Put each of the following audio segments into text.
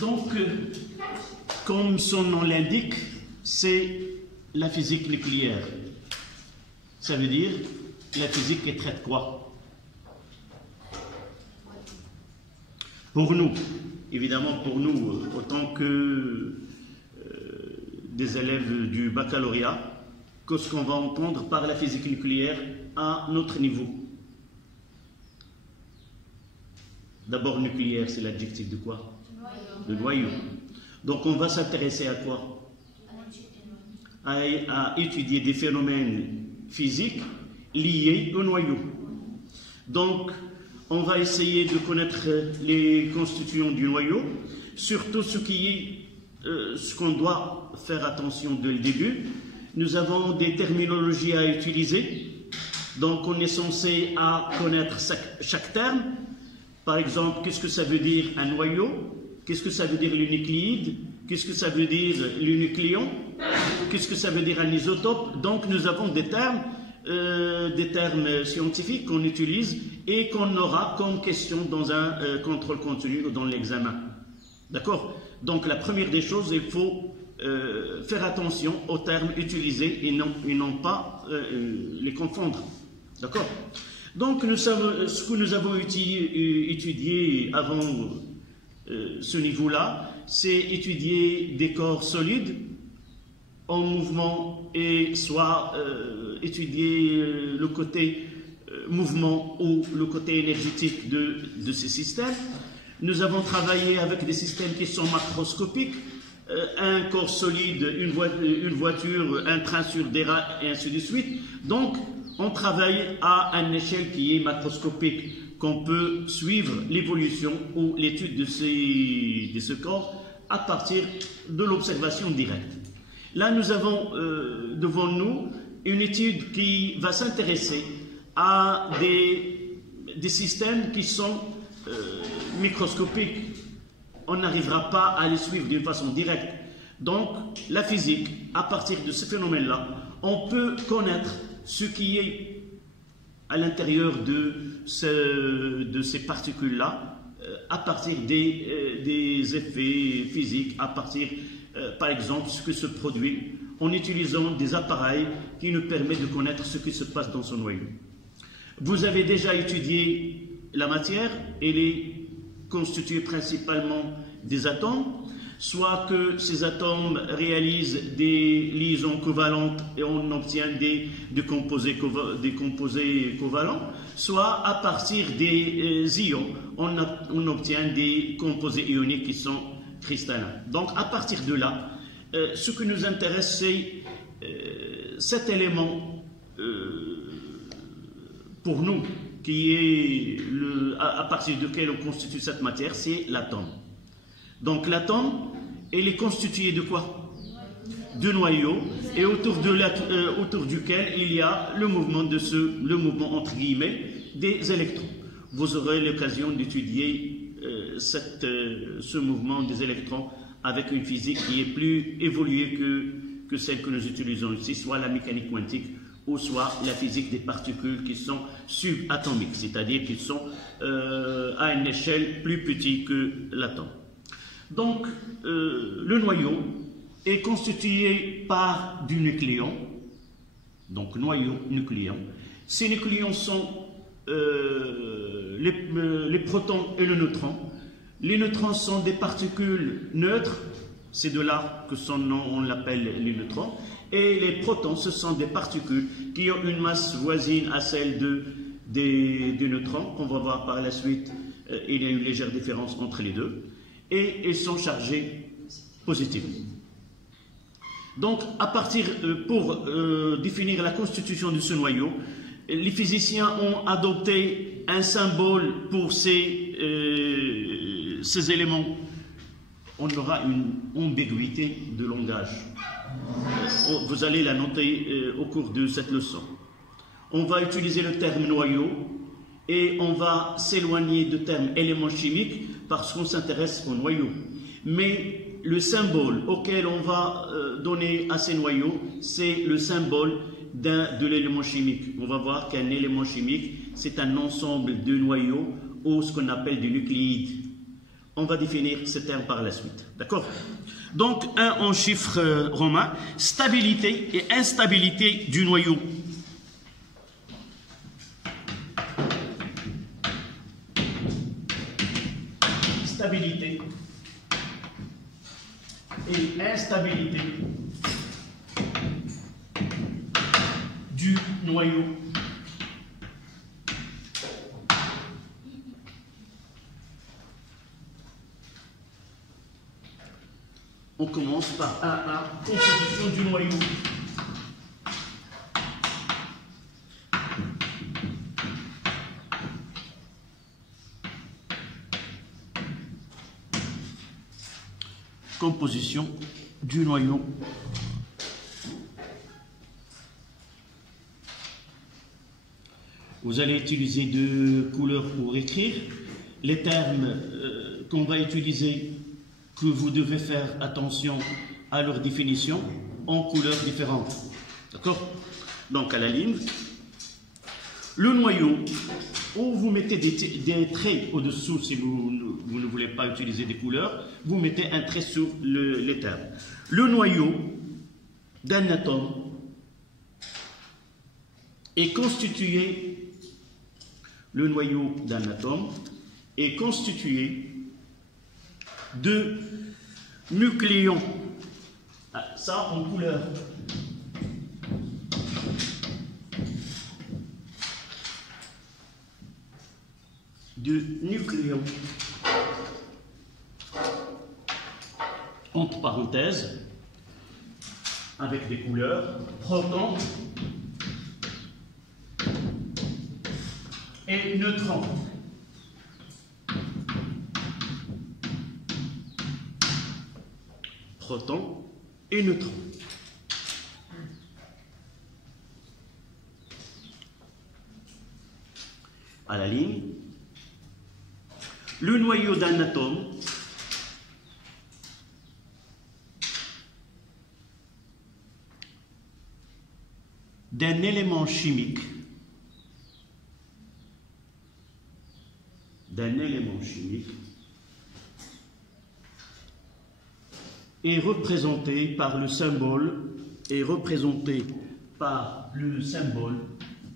Donc, comme son nom l'indique, c'est la physique nucléaire. Ça veut dire la physique qui traite quoi? Pour nous, évidemment pour nous, autant que des élèves du baccalauréat, qu'est-ce qu'on va entendre par la physique nucléaire à notre niveau? D'abord, nucléaire, c'est l'adjectif de quoi? De noyau. Donc on va s'intéresser à quoi? À étudier des phénomènes physiques liés au noyau. Donc on va essayer de connaître les constituants du noyau, surtout ce qu'on doit faire attention dès le début. Nous avons des terminologies à utiliser, donc on est censé à connaître chaque terme. Par exemple, qu'est-ce que ça veut dire un noyau? Qu'est-ce que ça veut dire le nucléide? Qu'est-ce que ça veut dire le nucléon? Qu'est-ce que ça veut dire un isotope? Donc nous avons des termes scientifiques qu'on utilise et qu'on aura comme question dans un contrôle continu ou dans l'examen. D'accord? Donc la première des choses, il faut faire attention aux termes utilisés et non pas les confondre. D'accord? Donc ce que nous avons étudié avant ce niveau-là, c'est étudier des corps solides en mouvement et soit étudier le côté mouvement ou le côté énergétique de ces systèmes. Nous avons travaillé avec des systèmes qui sont macroscopiques, un corps solide, une voiture, un train sur des rails et ainsi de suite. Donc on travaille à une échelle qui est macroscopique, qu'on peut suivre l'évolution ou l'étude de ce corps à partir de l'observation directe. Là, nous avons devant nous une étude qui va s'intéresser à des systèmes qui sont microscopiques. On n'arrivera pas à les suivre d'une façon directe. Donc, la physique, à partir de ce phénomène-là, on peut connaître ce qui est à l'intérieur de ces particules-là, à partir des effets physiques, à partir, par exemple, ce que se produit en utilisant des appareils qui nous permettent de connaître ce qui se passe dans son noyau. Vous avez déjà étudié la matière, elle est constituée principalement des atomes, soit que ces atomes réalisent des liaisons covalentes et on obtient des composés covalents, soit à partir des ions, on obtient des composés ioniques qui sont cristallins. Donc à partir de là, ce qui nous intéresse, c'est cet élément pour nous, qui est à partir duquel on constitue cette matière, c'est l'atome. Donc l'atome, elle est constituée de quoi? De noyaux, et autour duquel il y a le mouvement entre guillemets des électrons. Vous aurez l'occasion d'étudier ce mouvement des électrons avec une physique qui est plus évoluée que celle que nous utilisons ici, soit la mécanique quantique ou soit la physique des particules qui sont subatomiques, c'est-à-dire qui sont à une échelle plus petite que l'atome. Donc, le noyau est constitué par du nucléon, donc noyau, nucléon. Ces nucléons sont les protons et le neutron. Les neutrons sont des particules neutres, c'est de là que son nom, on l'appelle les neutrons. Et les protons, ce sont des particules qui ont une masse voisine à celle des neutrons, qu'on va voir par la suite, il y a une légère différence entre les deux. Et ils sont chargés positivement. Donc, pour définir la constitution de ce noyau, les physiciens ont adopté un symbole pour ces éléments. On aura une ambiguïté de langage. Vous allez la noter au cours de cette leçon. On va utiliser le terme noyau et on va s'éloigner du terme élément chimique parce qu'on s'intéresse au noyau. Mais le symbole auquel on va donner à ces noyaux, c'est le symbole de l'élément chimique. On va voir qu'un élément chimique, c'est un ensemble de noyaux ou ce qu'on appelle des nucléides. on va définir ce terme par la suite. D'accord? Donc, 1 en chiffres romains, stabilité et instabilité du noyau. Stabilité et instabilité du noyau. On commence par 1A, composition du noyau. Composition du noyau. Vous allez utiliser deux couleurs pour écrire. Les termes qu'on va utiliser, que vous devez faire attention à leur définition en couleurs différentes. D'accord? Donc à la ligne, le noyau, ou vous mettez des traits au-dessous si vous ne voulez pas utiliser des couleurs, vous mettez un trait sur les termes. Le noyau d'un atome est constitué, le noyau d'un atome est constitué de nucléons. Ça en couleur. De nucléons. Entre parenthèses, avec des couleurs, protons et neutrons. Protons et neutrons. À la ligne, le noyau d'un atome d'un élément chimique est représenté par le symbole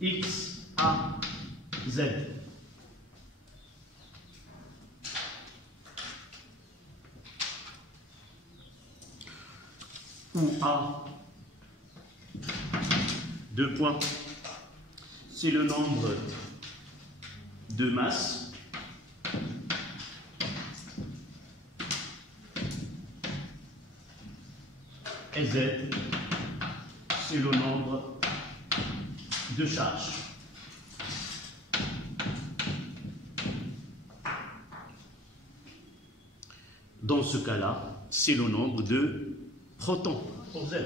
X, A, Z. Où A, 2 points, c'est le nombre de masses. Et Z, c'est le nombre de charges. Dans ce cas-là, c'est le nombre de protons pour Z.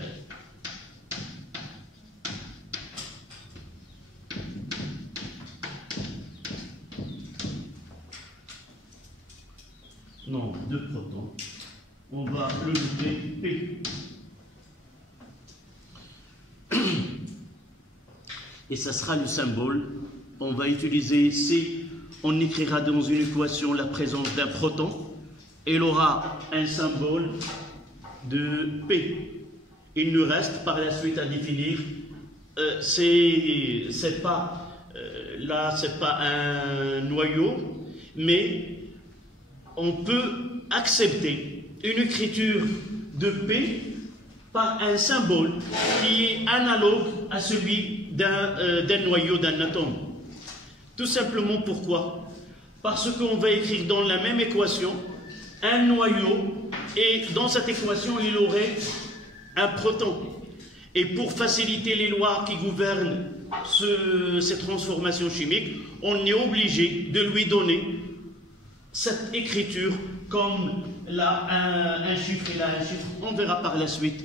Nombre de protons, on va le noter P. Et ça sera le symbole. On va utiliser C. On écrira dans une équation la présence d'un proton. Et il aura un symbole de P. Il nous reste par la suite à définir. C'est pas un noyau, mais on peut accepter une écriture de P par un symbole qui est analogue à celui d'un noyau d'un atome. Tout simplement pourquoi? Parce qu'on va écrire dans la même équation un noyau et dans cette équation il aurait un proton. Et pour faciliter les lois qui gouvernent ces transformations chimiques, on est obligé de lui donner cette écriture comme là un chiffre et là un chiffre. On verra par la suite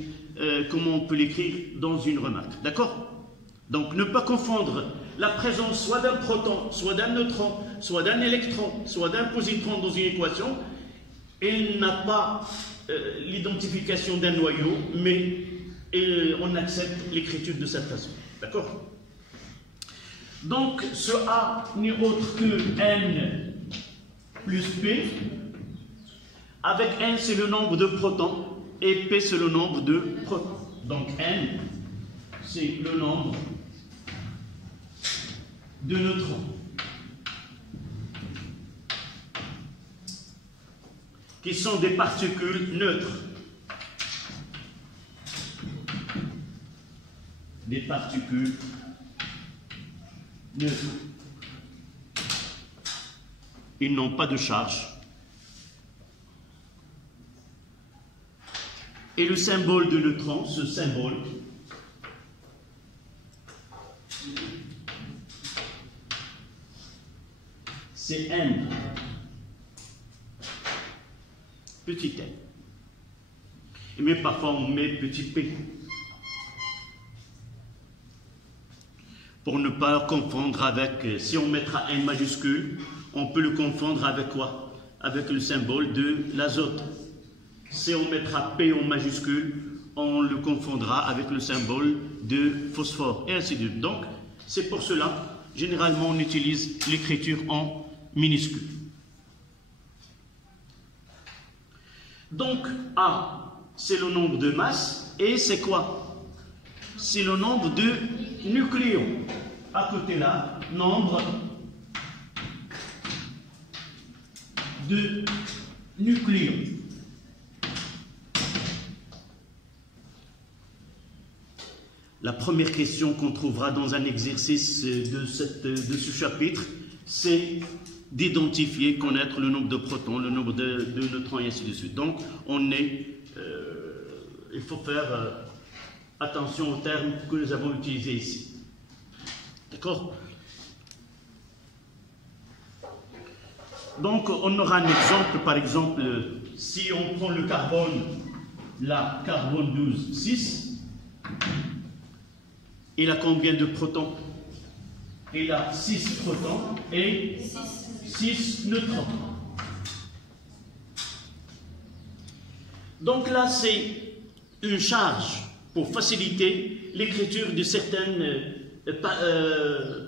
comment on peut l'écrire dans une remarque. D'accord? Donc ne pas confondre la présence soit d'un proton, soit d'un neutron, soit d'un électron, soit d'un positron dans une équation. Il n'a pas l'identification d'un noyau, mais on accepte l'écriture de cette façon. D'accord? Donc ce A n'est autre que N plus P, Avec N, c'est le nombre de protons, et P, c'est le nombre de protons. Donc N, c'est le nombre de neutrons qui sont des particules neutres. Des particules neutres. Ils n'ont pas de charge. Et le symbole de neutron, ce symbole, c'est N, petit n. Mais parfois on met petit p, pour ne pas confondre avec, si on mettra N majuscule, on peut le confondre avec quoi? Avec le symbole de l'azote. Si on mettra P en majuscule, on le confondra avec le symbole de phosphore, et ainsi de suite. Donc, c'est pour cela, généralement, on utilise l'écriture en minuscule. Donc, A, c'est le nombre de masses, et c'est quoi? C'est le nombre de nucléons. À côté là, nombre de nucléons. La première question qu'on trouvera dans un exercice de ce chapitre, c'est d'identifier, connaître le nombre de protons, le nombre de neutrons et ainsi de suite. Donc, il faut faire attention aux termes que nous avons utilisés ici. D'accord? Donc, on aura un exemple, par exemple, si on prend le carbone, là, carbone 12, 6, il a combien de protons? Il a 6 protons et 6 neutrons. Donc là, c'est une charge pour faciliter l'écriture de certaines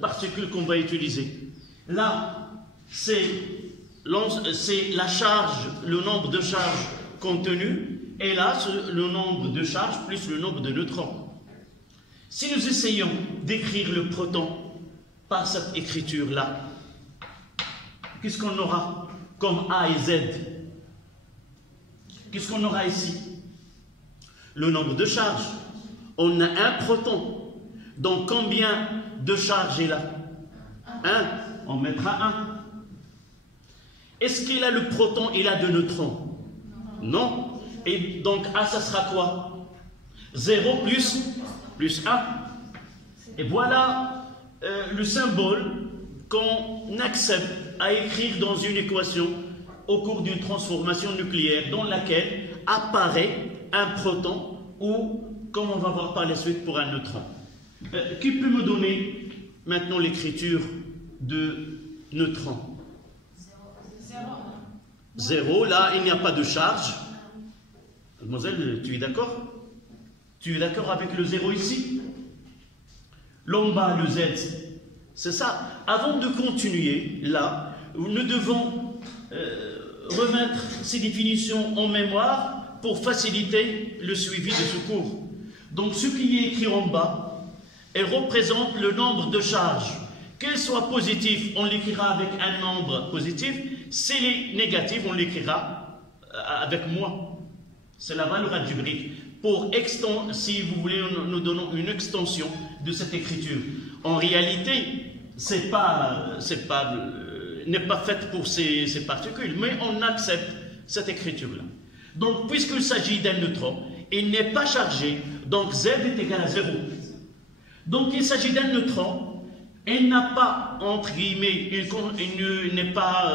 particules qu'on va utiliser. Là, c'est la charge, le nombre de charges contenues, et là, c'est le nombre de charges plus le nombre de neutrons. Si nous essayons d'écrire le proton par cette écriture-là, qu'est-ce qu'on aura comme A et Z? Qu'est-ce qu'on aura ici? Le nombre de charges. On a un proton. Donc combien de charges est là? 1. On mettra 1. Est-ce qu'il a le proton et il a 2 neutrons? Non. Et donc A, ça sera quoi? 0 plus 1. Et voilà le symbole qu'on accepte à écrire dans une équation au cours d'une transformation nucléaire dans laquelle apparaît un proton ou, comme on va voir par la suite, pour un neutron. Qui peut me donner maintenant l'écriture de neutron? 0, là, il n'y a pas de charge. Mademoiselle, tu es d'accord? Tu es d'accord avec le 0 ici? L'en bas, le Z, c'est ça. Avant de continuer, là, nous devons remettre ces définitions en mémoire pour faciliter le suivi de ce cours. Donc, ce qui est écrit en bas, elle représente le nombre de charges. Qu'elle soit positive, on l'écrira avec un nombre positif. Si elle est négative, on l'écrira avec moins. C'est la valeur algébrique. Si vous voulez, nous donnons une extension de cette écriture. En réalité, n'est pas faite pour ces particules, mais on accepte cette écriture-là. Donc, puisqu'il s'agit d'un neutron, il n'est pas chargé, donc Z est égal à 0. Donc, il s'agit d'un neutron, il n'a pas, entre guillemets, il n'est pas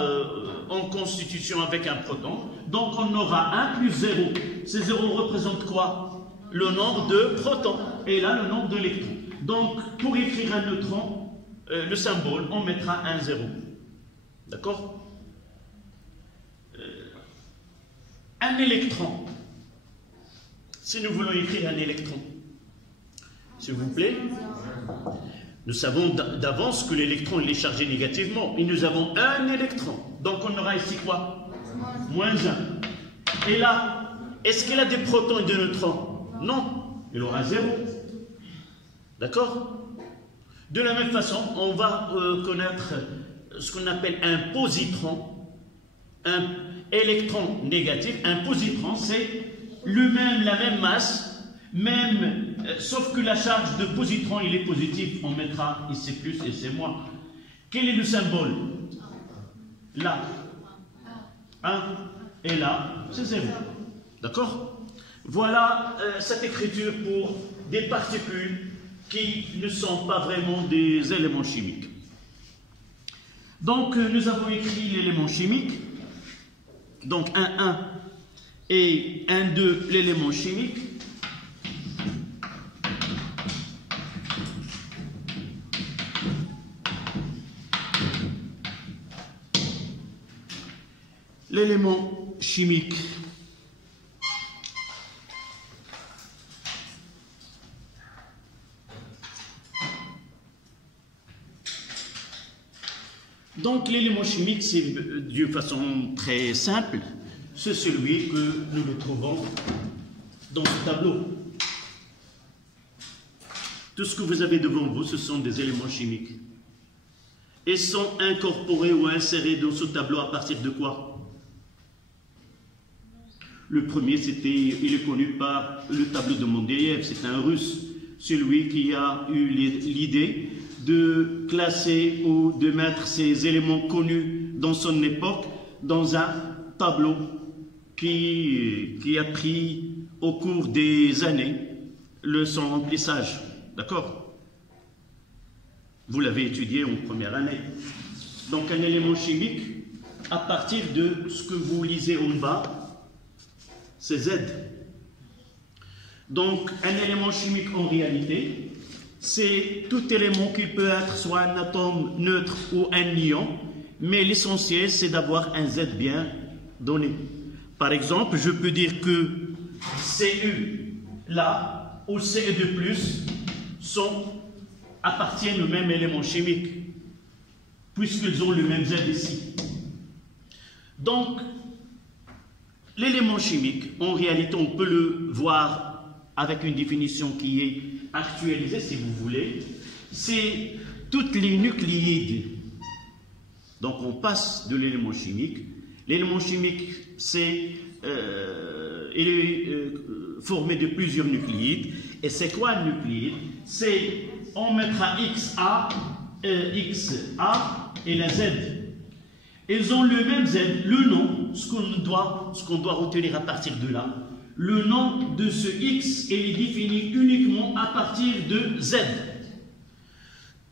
en constitution avec un proton, donc on aura 1 plus 0. Ces 0 représentent quoi? Le nombre de protons, et là, le nombre d'électrons. Donc, pour écrire un neutron, le symbole, on mettra un 0. D'accord? Un électron. Si nous voulons écrire un électron, s'il vous plaît, nous savons d'avance que l'électron est chargé négativement. Et nous avons un électron. Donc on aura ici quoi? Moins 1. Et là, est-ce qu'il a des protons et des neutrons? Non, il aura 0. D'accord? De la même façon, on va connaître ce qu'on appelle un positron, un électron négatif. Un positron, c'est la même masse, sauf que la charge de positron, il est positif. On mettra ici plus et c'est moins. Quel est le symbole? Là. 1 et là, c'est 0. D'accord? Voilà cette écriture pour des particules qui ne sont pas vraiment des éléments chimiques. Donc, nous avons écrit l'élément chimique. Donc, 1,1 et 1,2, l'élément chimique. L'élément chimique. Donc l'élément chimique, c'est de façon très simple, c'est celui que nous le trouvons dans ce tableau. Tout ce que vous avez devant vous, ce sont des éléments chimiques. Et sont incorporés ou insérés dans ce tableau à partir de quoi? Le premier, il est connu par le tableau de Mendeleïev, c'est un Russe, celui qui a eu l'idée de classer ou de mettre ces éléments connus dans son époque dans un tableau qui a pris au cours des années son remplissage. D'accord? Vous l'avez étudié en première année. Donc un élément chimique, à partir de ce que vous lisez en bas, c'est Z. Donc un élément chimique en réalité, c'est tout élément qui peut être soit un atome neutre ou un ion, mais l'essentiel c'est d'avoir un Z bien donné. Par exemple, je peux dire que Cu là ou Ce2+ appartiennent au même élément chimique, puisqu'ils ont le même Z ici. Donc, l'élément chimique, en réalité, on peut le voir avec une définition qui est actualisée, si vous voulez, c'est toutes les nucléides. Donc, on passe de l'élément chimique. L'élément chimique, il est formé de plusieurs nucléides. Et c'est quoi un nucléide? On mettra XA et la Z. Ils ont le même Z, le nom, ce qu'on doit retenir à partir de là. Le nom de ce X, il est défini uniquement à partir de Z.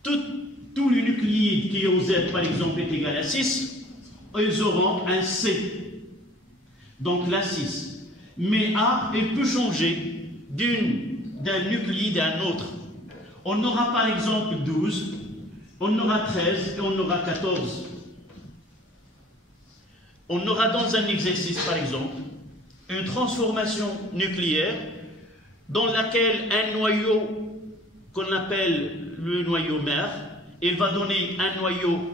Tous les nucléides qui ont Z, par exemple, est égal à 6, ils auront un C. Donc la 6. Mais A, il peut changer d'un nucléide à un autre. On aura par exemple 12, on aura 13 et on aura 14. On aura dans un exercice par exemple une transformation nucléaire dans laquelle un noyau qu'on appelle le noyau mère, il va donner un noyau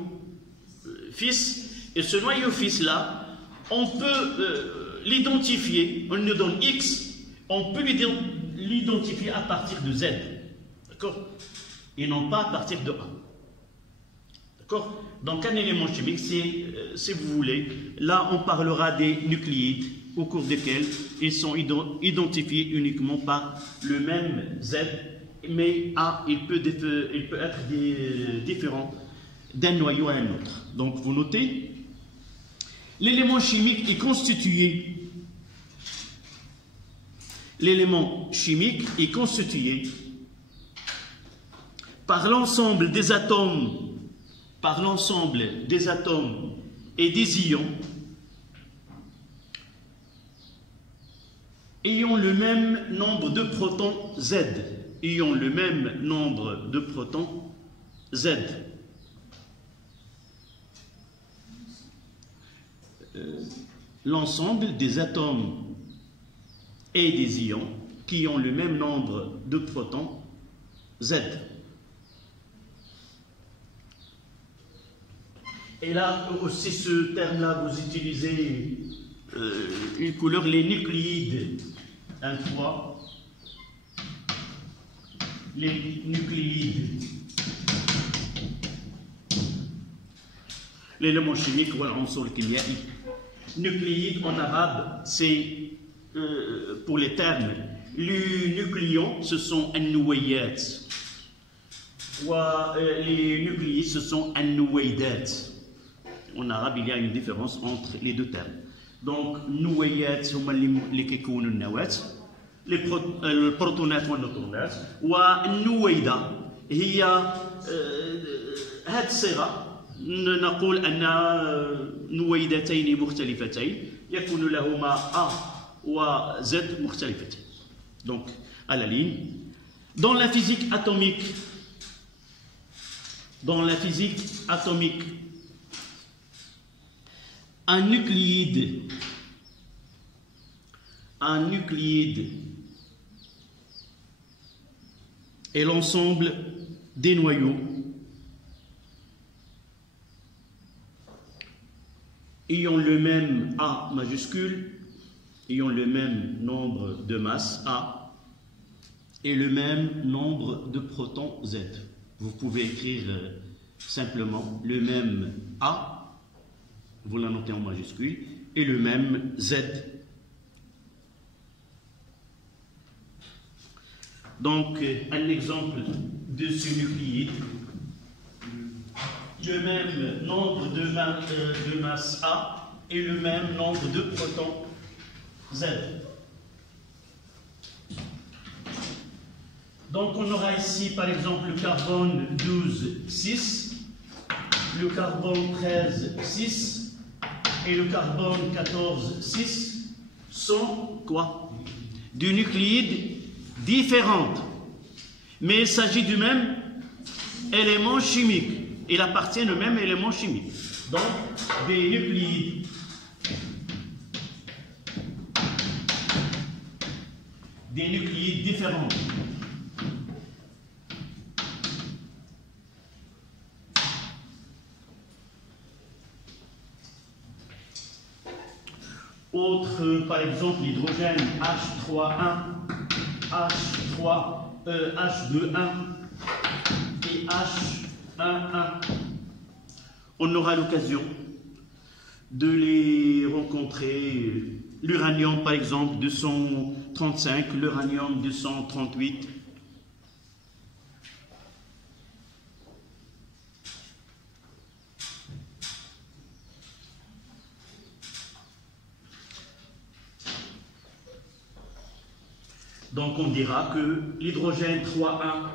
fils, et ce noyau fils là, on peut l'identifier, on nous donne X, on peut l'identifier à partir de Z. D'accord? Et non pas à partir de A. D'accord? Donc un élément chimique, si vous voulez, là on parlera des nucléides au cours desquels ils sont identifiés uniquement par le même Z, mais A, il peut être différent d'un noyau à un autre. Donc vous notez, l'élément chimique est constitué. L'élément chimique est constitué par l'ensemble des atomes et des ions ayant le même nombre de protons Z. Ayant le même nombre de protons Z. L'ensemble des atomes et des ions qui ont le même nombre de protons Z. Et là aussi, ce terme-là, vous utilisez une couleur, les nucléides. 1, 3. Les nucléides. L'élément chimique ou l'عنصر الكيميائي. Nucléide en arabe, c'est pour les termes. Les nucléons, ce sont an-nuwayat. Les nucléides, ce sont an-nuwaydat. En arabe, il y a une différence entre les deux termes. Donc, nuwayat, c'est les qui كيكونوا النواة. البروتونات والنيوترونات. والنويدة هي هذه الصيغة نقول أن نويدتين مختلفتين يكون لهما A و Z مختلفتين. Donc, à la ligne. Dans la physique atomique, un nucléide est l'ensemble des noyaux ayant le même A majuscule, ayant le même nombre de masses A et le même nombre de protons Z. Vous pouvez écrire simplement le même A, vous la notez en majuscule, et le même Z. Donc, un exemple de ce nucléide, le même nombre de masse A et le même nombre de protons Z. Donc, on aura ici, par exemple, le carbone 12, 6, le carbone 13, 6 et le carbone 14, 6 sont quoi? Du nucléide différentes, mais il s'agit du même élément chimique. Il appartient au même élément chimique. Donc, des nucléides différents. Autre, par exemple, l'hydrogène H3,1, H2,1 et H1,1. On aura l'occasion de les rencontrer. L'uranium, par exemple, 235, l'uranium 238. Donc on dira que l'hydrogène 3,1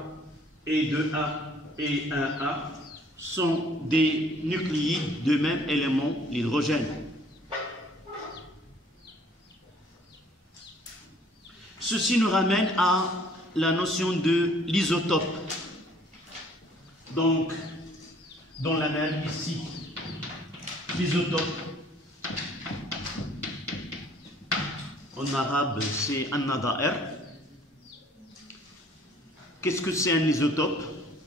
et 2,1 et 1,1 sont des nucléides de même élément, l'hydrogène. Ceci nous ramène à la notion de l'isotope. Donc, dans la même ici, l'isotope. En arabe, c'est un nada'er. Qu'est-ce que c'est un isotope?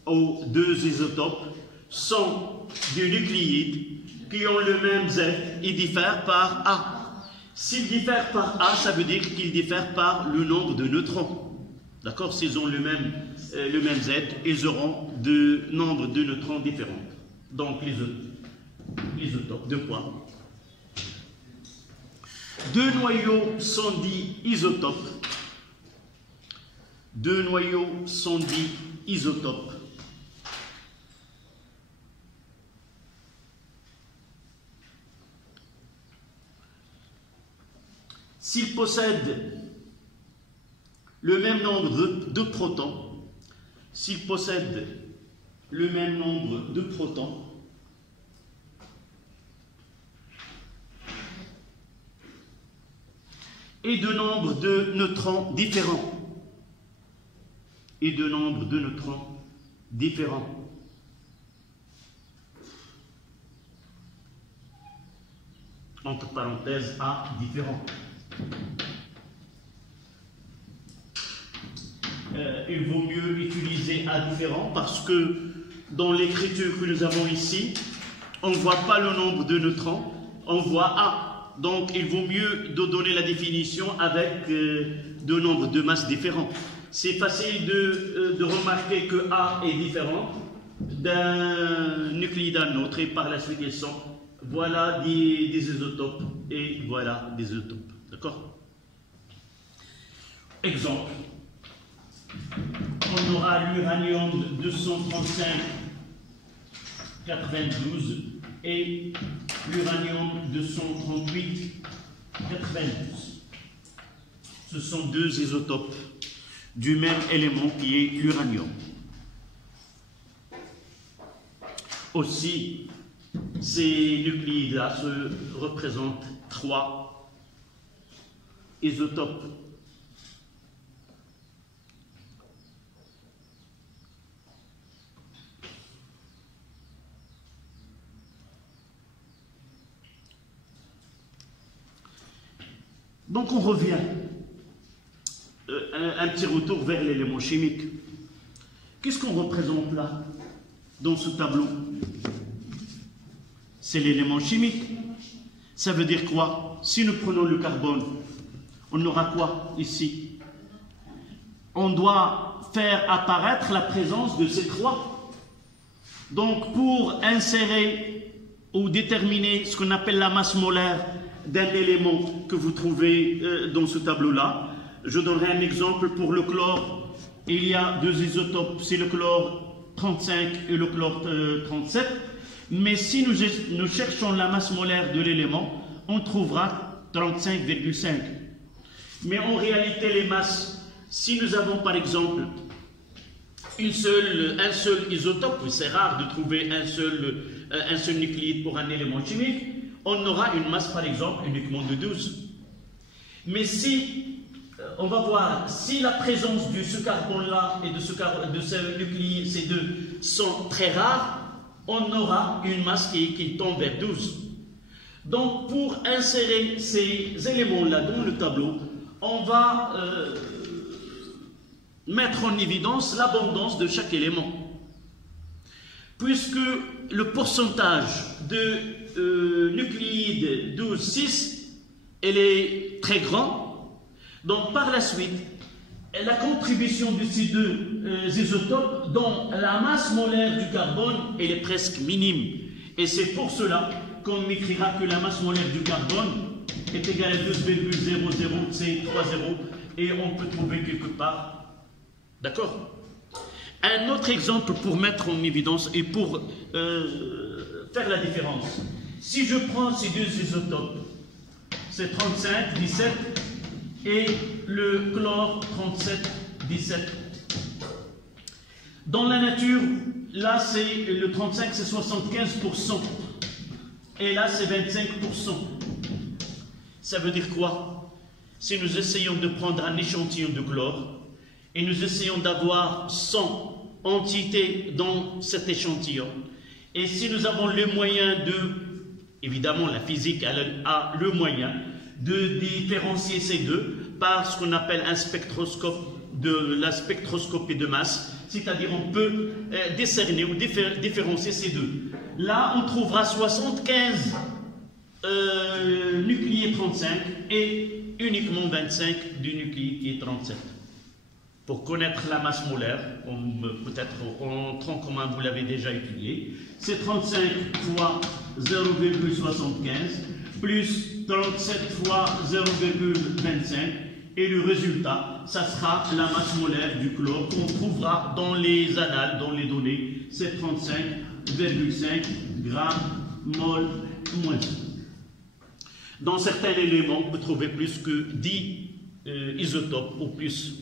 Ou deux isotopes sont des nucléides qui ont le même Z et diffèrent par A. S'ils diffèrent par A, ça veut dire qu'ils diffèrent par le nombre de neutrons. D'accord? S'ils ont le même Z, ils auront de nombre de neutrons différents. Donc, l'isotope, de quoi? Deux noyaux sont dits isotopes. Deux noyaux sont dits isotopes. S'ils possèdent le même nombre de protons, s'ils possèdent le même nombre de protons, et de nombre de neutrons différents. Et de nombre de neutrons différents. Entre parenthèses, A différent. Il vaut mieux utiliser A différent parce que dans l'écriture que nous avons ici, on ne voit pas le nombre de neutrons, on voit A. donc il vaut mieux de donner la définition avec deux nombres de masses différents. C'est facile de remarquer que A est différent d'un nucléide à un autre, et par la suite ils sont, voilà des isotopes et voilà des isotopes. D'accord? Exemple. On aura l'uranium 235 92 et l'uranium 238 92. Ce sont deux isotopes du même élément qui est l'uranium. Aussi, ces nucléides-là se représentent trois isotopes. Donc on revient, un petit retour vers l'élément chimique. Qu'est-ce qu'on représente là, dans ce tableau? C'est l'élément chimique. Ça veut dire quoi? Si nous prenons le carbone, on aura quoi ici? On doit faire apparaître la présence de ces trois. Donc pour insérer ou déterminer ce qu'on appelle la masse molaire d'un élément que vous trouvez dans ce tableau-là, je donnerai un exemple pour le chlore. Il y a deux isotopes, c'est le chlore 35 et le chlore 37. Mais si nous cherchons la masse molaire de l'élément, on trouvera 35,5. Mais en réalité, les masses, si nous avons par exemple un seul isotope, c'est rare de trouver un seul nucléide pour un élément chimique, on aura une masse par exemple uniquement de 12. Mais si, on va voir, si la présence de ce carbone-là et de ce nucléide, ces deux, sont très rares, on aura une masse qui tombe vers 12. Donc pour insérer ces éléments-là dans le tableau, on va mettre en évidence l'abondance de chaque élément. Puisque le pourcentage de nucléides 12,6, elle est très grand. Donc par la suite, la contribution de ces deux isotopes dans la masse molaire du carbone, elle est presque minime. Et c'est pour cela qu'on écrira que la masse molaire du carbone est égale à 2,00 C30 et on peut trouver quelque part. D'accord? Un autre exemple pour mettre en évidence et pour faire la différence. Si je prends ces deux isotopes, c'est 35, 17 et le chlore 37, 17. Dans la nature, là c'est le 35, c'est 75%. Et là c'est 25%. Ça veut dire quoi? Si nous essayons de prendre un échantillon de chlore et nous essayons d'avoir 100 entités dans cet échantillon, et si nous avons le moyen de, évidemment la physique a le moyen de différencier ces deux par ce qu'on appelle un spectroscope, la spectroscopie de masse, c'est-à-dire on peut décerner ou différencier ces deux. Là, on trouvera 75 nucléides 35 et uniquement 25 du nucléide qui est 37. Pour connaître la masse molaire, peut-être en tronc commun vous l'avez déjà étudié, c'est 35 fois 0,75 plus 37 fois 0,25 et le résultat, ça sera la masse molaire du chlore qu'on trouvera dans les annales, dans les données, c'est 35,5 grammes mol moins. Dans certains éléments, on peut trouver plus que 10 isotopes ou plus.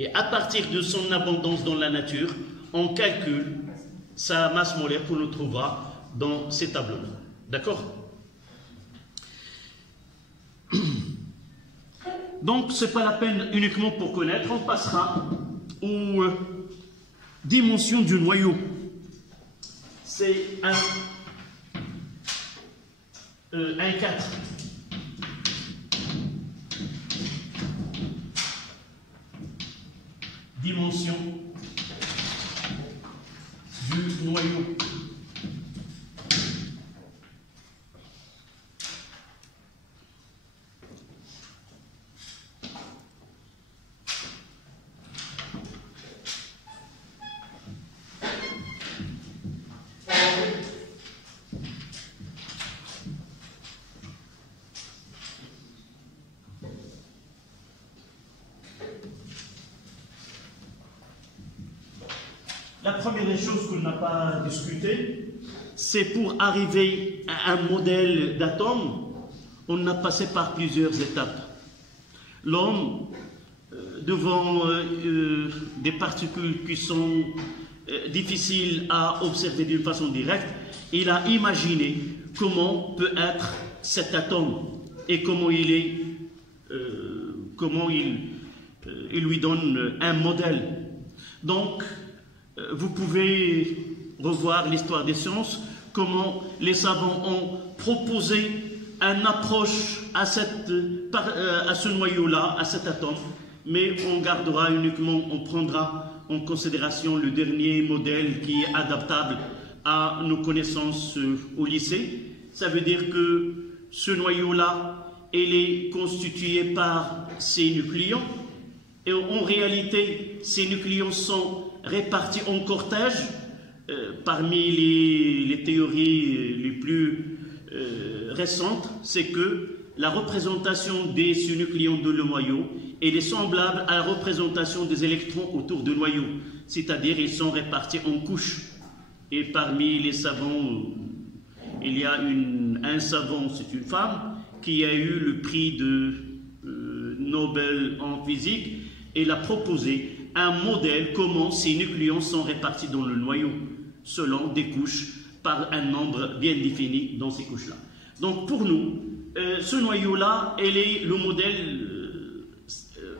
Et à partir de son abondance dans la nature, on calcule sa masse molaire qu'on le trouvera dans ces tableaux-là. D'accord? Donc, ce n'est pas la peine uniquement pour connaître, on passera aux dimensions du noyau. C'est un 4. Dimension du noyau. la première des choses qu'on n'a pas discutée, c'est pour arriver à un modèle d'atome, on a passé par plusieurs étapes. L'homme, devant des particules qui sont difficiles à observer d'une façon directe, il a imaginé comment peut être cet atome et comment il est, il lui donne un modèle. Donc, vous pouvez revoir l'histoire des sciences, comment les savants ont proposé une approche à ce noyau-là, à cet atome, mais on gardera uniquement, on prendra en considération le dernier modèle qui est adaptable à nos connaissances au lycée. Ça veut dire que ce noyau-là, il est constitué par ces nucléons, et en réalité, ces nucléons sont répartis en cortège. Parmi les théories les plus récentes, c'est que la représentation des nucléons de le noyau est semblable à la représentation des électrons autour du noyau, c'est-à-dire ils sont répartis en couches. Et parmi les savants, il y a un savant, c'est une femme, qui a eu le prix de Nobel en physique. Elle a proposé un modèle comment ces nucléons sont répartis dans le noyau, selon des couches, par un nombre bien défini dans ces couches-là. Donc pour nous, ce noyau-là, elle est le modèle,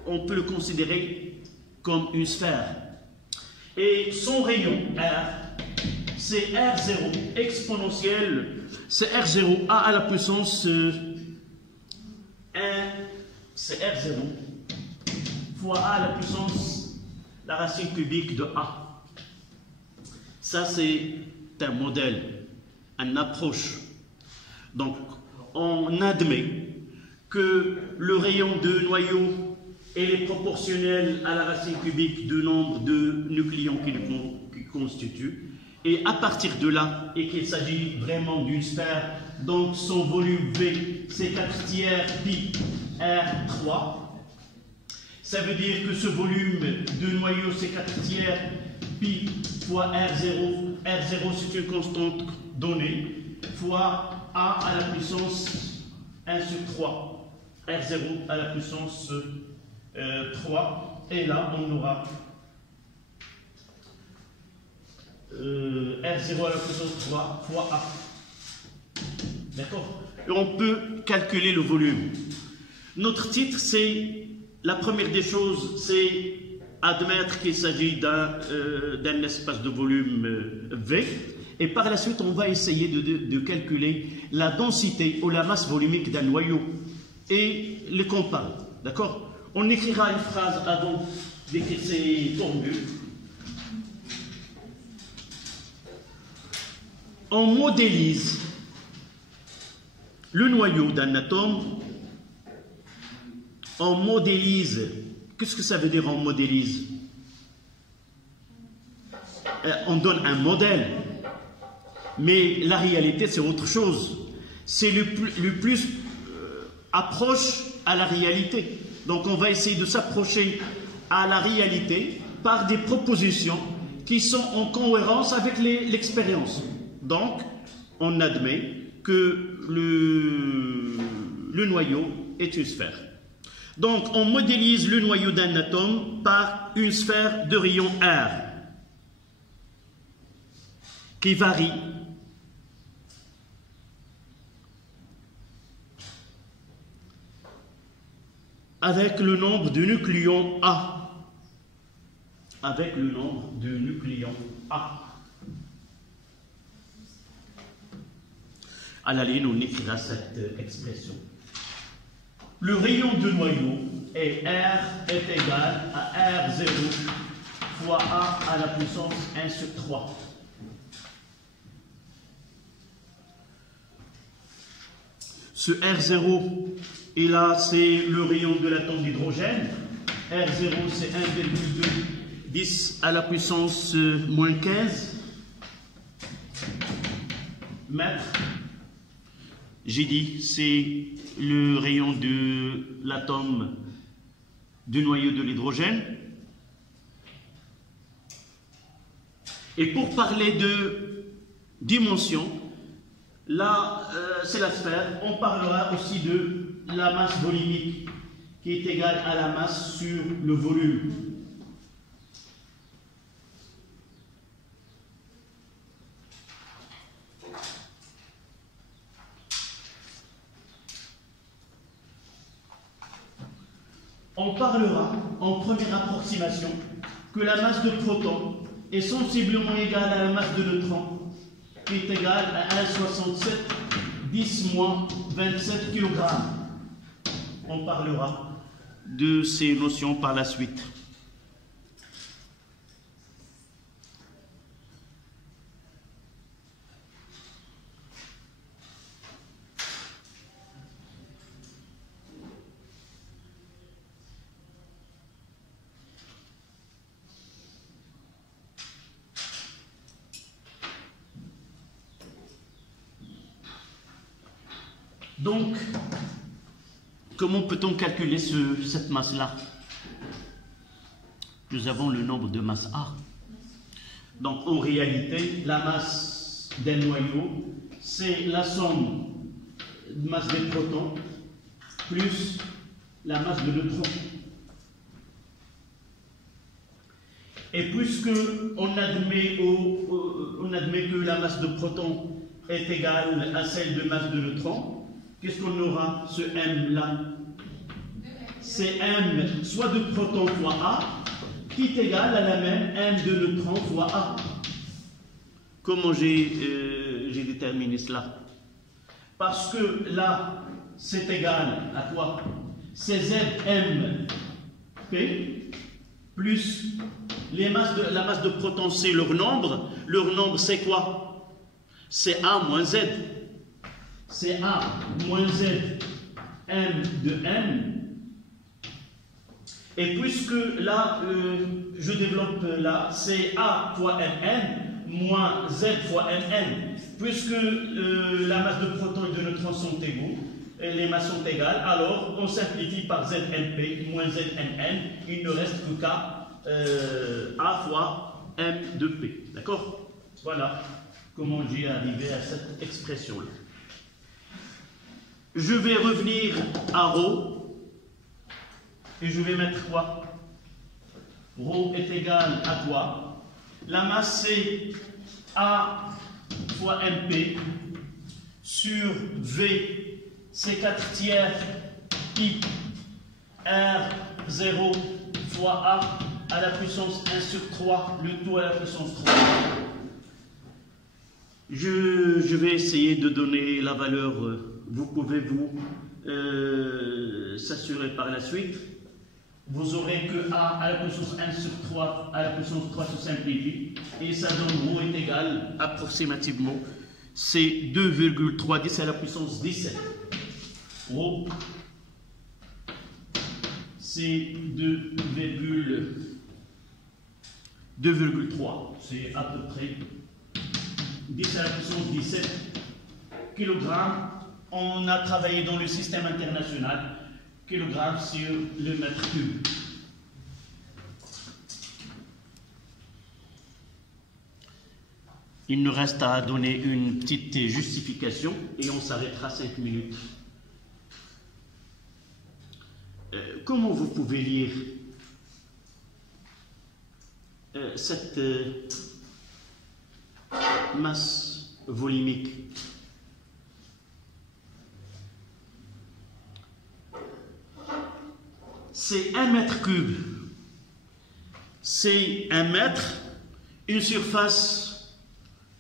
on peut le considérer comme une sphère. Et son rayon R, c'est R0 exponentiel, c'est R0 A à la puissance 1, c'est R0 fois A à la puissance, la racine cubique de A. Ça, c'est un modèle, une approche. Donc, on admet que le rayon de noyau est proportionnel à la racine cubique du nombre de nucléons qui constitue. Et à partir de là, et qu'il s'agit vraiment d'une sphère, donc son volume V, c'est 4 tiers pi R3. Ça veut dire que ce volume de noyau, c'est 4 tiers pi fois R0. R0, c'est une constante donnée, fois A à la puissance 1 sur 3. R0 à la puissance 3. Et là, on aura R0 à la puissance 3 fois A. D'accord? Et on peut calculer le volume. Notre titre, c'est, la première des choses, c'est admettre qu'il s'agit d'un espace de volume V. Et par la suite, on va essayer de calculer la densité ou la masse volumique d'un noyau et le comparer. D'accord? On écrira une phrase avant d'écrire ces formules. On modélise le noyau d'un atome. On modélise. Qu'est-ce que ça veut dire on modélise? On donne un modèle. Mais la réalité, c'est autre chose. C'est le plus approche à la réalité. Donc on va essayer de s'approcher à la réalité par des propositions qui sont en cohérence avec l'expérience. Donc on admet que le noyau est une sphère. Donc on modélise le noyau d'un atome par une sphère de rayon R qui varie avec le nombre de nucléons A. Avec le nombre de nucléons A. À la ligne, on écrira cette expression. Le rayon de noyau est R est égal à R0 fois A à la puissance 1 sur 3. Ce R0, et là, c'est le rayon de l'atome d'hydrogène. R0, c'est 1,2 10 à la puissance moins 15 mètres. J'ai dit, c'est le rayon de l'atome du noyau de l'hydrogène. Et pour parler de dimension, là, c'est la sphère. On parlera aussi de la masse volumique, qui est égale à la masse sur le volume. On parlera, en première approximation, que la masse de protons est sensiblement égale à la masse de neutrons, qui est égale à 1,67 10 moins 27 kg. On parlera de ces notions par la suite. Donc, comment peut-on calculer cette masse-là? Nous avons le nombre de masses A. Donc, en réalité, la masse d'un noyau, c'est la somme de masse des protons plus la masse de neutrons. Et puisque on admet que la masse de protons est égale à celle de masse de neutrons, qu'est-ce qu'on aura, ce M là? C'est M soit de proton fois A, qui est égal à la même M de neutron fois A. Comment j'ai déterminé cela? Parce que là, c'est égal à quoi? C'est ZMP plus la masse de protons, c'est leur nombre. Leur nombre, c'est quoi? C'est A moins Z. C'est A moins Z M de M. Et puisque là, je développe là, c'est A fois Mn moins Z fois Mn. Puisque la masse de protons et de neutrons sont égaux, et les masses sont égales, alors on simplifie par ZMP moins ZMN. Il ne reste que qu'A A fois M de P. D'accord? Voilà comment j'ai arrivé à cette expression-là. Je vais revenir à ρ et je vais mettre quoi? Ρ est égal à quoi? La masse c'est A fois MP sur V, c'est 4 tiers pi R0 fois A à la puissance 1 sur 3, le tout à la puissance 3. Je vais essayer de donner la valeur, vous pouvez vous s'assurer par la suite. Vous aurez que A à la puissance 1 sur 3 à la puissance 3 se simplifie et ça donne ρ est égal approximativement, c'est 2,310 à la puissance 17. ρ c'est 2,3, c'est à peu près 10 à la puissance 17 kg. On a travaillé dans le système international, kg sur le mètre cube. Il nous reste à donner une petite justification et on s'arrêtera 5 minutes. Comment vous pouvez lire cette masse volumique? C'est 1 mètre cube. C'est 1 mètre, une surface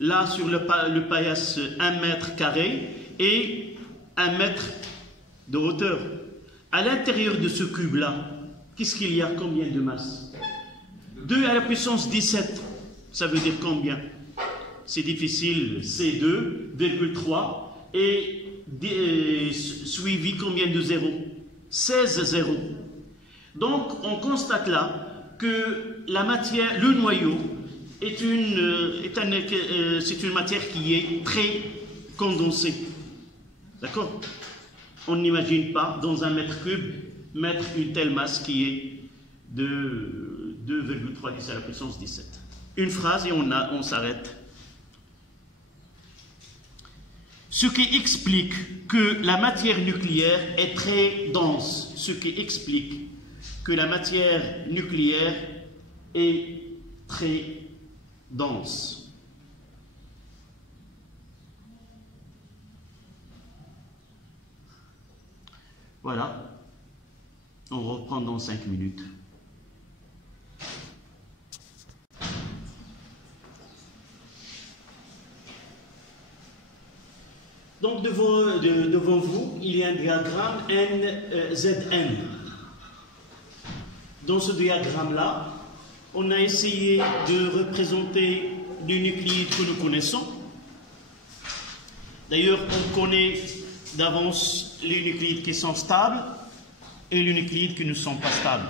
là sur le paillasse 1 mètre carré et 1 mètre de hauteur. À l'intérieur de ce cube-là, qu'est-ce qu'il y a? Combien de masse? 2 à la puissance 17. Ça veut dire combien? C'est difficile, c'est 2,3 et suivi combien de zéros? 16 zéros. Donc on constate là que la matière, le noyau, c'est une matière qui est très condensée. D'accord? On n'imagine pas dans un mètre cube mettre une telle masse qui est de 2,310 à la puissance 17. une phrase et on s'arrête. Ce qui explique que la matière nucléaire est très dense. Ce qui explique que la matière nucléaire est très dense. Voilà. On reprend dans 5 minutes. Donc devant vous, il y a un diagramme NZN. Dans ce diagramme-là, on a essayé de représenter les nucléides que nous connaissons. D'ailleurs, on connaît d'avance les nucléides qui sont stables et les nucléides qui ne sont pas stables.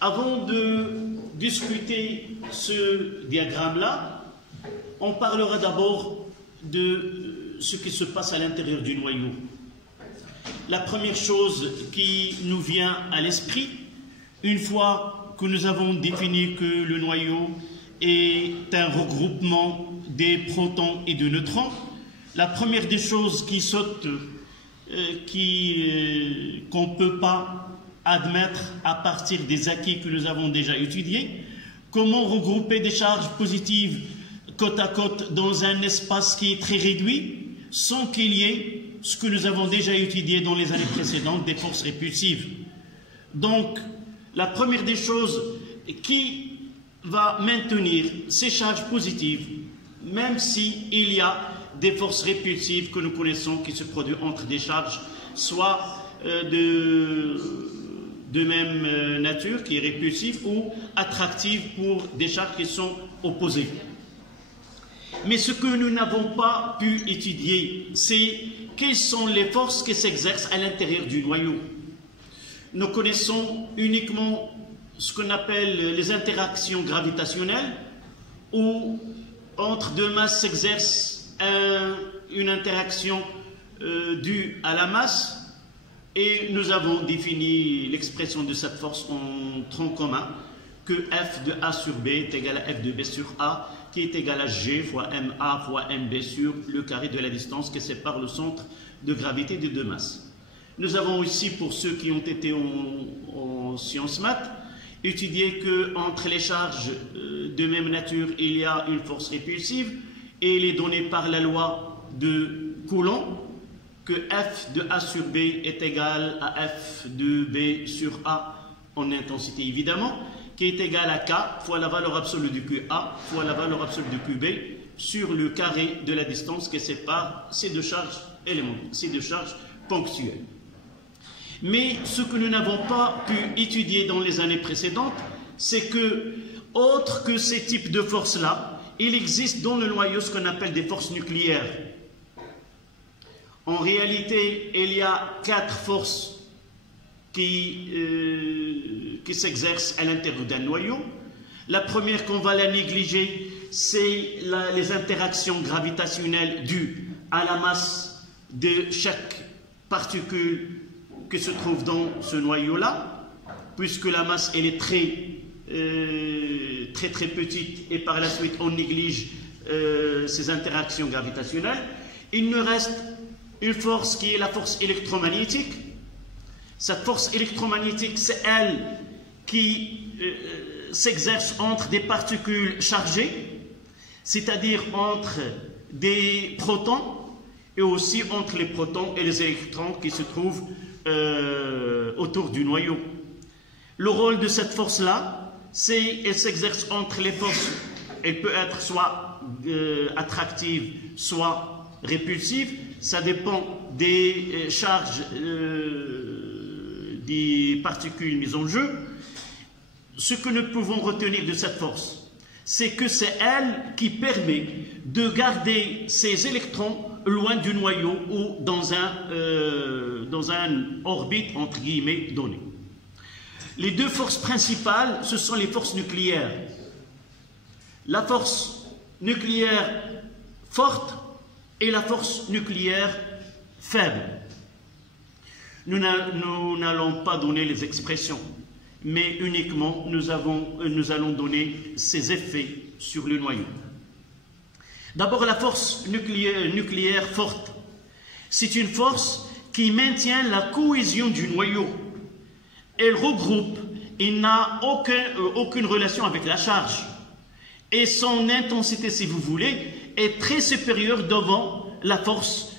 Avant de discuter ce diagramme-là, on parlera d'abord de ce qui se passe à l'intérieur du noyau. La première chose qui nous vient à l'esprit, une fois que nous avons défini que le noyau est un regroupement des protons et de neutrons, la première des choses qui saute, qu'on ne peut pas admettre à partir des acquis que nous avons déjà étudiés, comment regrouper des charges positives côte à côte dans un espace qui est très réduit, sans qu'il y ait ce que nous avons déjà étudié dans les années précédentes, des forces répulsives. Donc, la première des choses qui va maintenir ces charges positives, même s'il y a des forces répulsives que nous connaissons qui se produisent entre des charges, soit de même nature, qui est répulsive, ou attractive pour des charges qui sont opposées. Mais ce que nous n'avons pas pu étudier, c'est quelles sont les forces qui s'exercent à l'intérieur du noyau. Nous connaissons uniquement ce qu'on appelle les interactions gravitationnelles, où entre deux masses s'exerce une interaction due à la masse, et nous avons défini l'expression de cette force en tronc commun, que F de A sur B est égal à F de B sur A, qui est égal à G fois MA fois MB sur le carré de la distance qui sépare le centre de gravité des deux masses. Nous avons aussi, pour ceux qui ont été en sciences maths, étudié qu'entre les charges de même nature, il y a une force répulsive, et il est donné par la loi de Coulomb que F de A sur B est égal à F de B sur A en intensité évidemment, qui est égal à K fois la valeur absolue de QA fois la valeur absolue de QB sur le carré de la distance qui sépare ces deux charges élémentaires, ces deux charges ponctuelles. Mais ce que nous n'avons pas pu étudier dans les années précédentes, c'est que, autre que ces types de forces-là, il existe dans le noyau ce qu'on appelle des forces nucléaires. En réalité, il y a 4 forces qui s'exercent à l'intérieur d'un noyau. La première, qu'on va la négliger, c'est les interactions gravitationnelles dues à la masse de chaque particule qui se trouve dans ce noyau-là, puisque la masse, elle est très petite, et par la suite, on néglige ces interactions gravitationnelles. Il nous reste une force qui est la force électromagnétique. Cette force électromagnétique, c'est elle qui s'exerce entre des particules chargées, c'est-à-dire entre des protons et aussi entre les protons et les électrons qui se trouvent autour du noyau. Le rôle de cette force-là, c'est qu'elle s'exerce entre les forces. Elle peut être soit attractive, soit répulsive. Ça dépend des charges des particules mises en jeu. Ce que nous pouvons retenir de cette force, c'est que c'est elle qui permet de garder ces électrons loin du noyau ou dans un orbite, entre guillemets, donné. Les deux forces principales, ce sont les forces nucléaires. La force nucléaire forte et la force nucléaire faible. Nous n'allons pas donner les expressions, mais uniquement nous allons donner ses effets sur le noyau. D'abord, la force nucléaire forte. C'est une force qui maintient la cohésion du noyau. Elle regroupe, il n'a aucune relation avec la charge. Et son intensité, si vous voulez, est très supérieure devant la force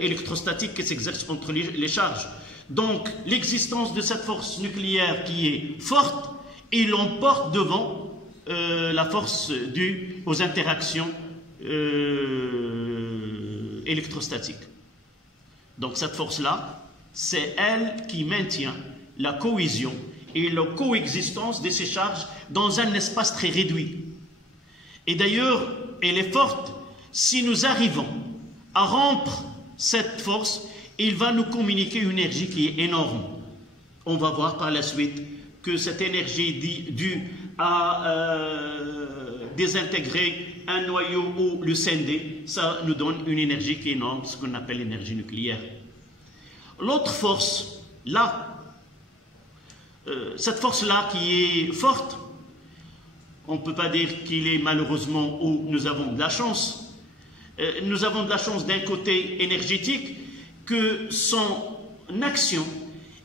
électrostatique qui s'exerce contre les charges. Donc, l'existence de cette force nucléaire qui est forte, il l'emporte devant la force due aux interactions électrostatiques. Donc, cette force-là, c'est elle qui maintient la cohésion et la coexistence de ces charges dans un espace très réduit. Et d'ailleurs, elle est forte. Si nous arrivons à rompre cette force, il va nous communiquer une énergie qui est énorme. On va voir par la suite que cette énergie due à désintégrer un noyau ou le scinder, ça nous donne une énergie qui est énorme, ce qu'on appelle l'énergie nucléaire. L'autre force, là, cette force-là qui est forte, on ne peut pas dire qu'il est malheureusement où nous avons de la chance. Nous avons de la chance d'un côté énergétique que son action,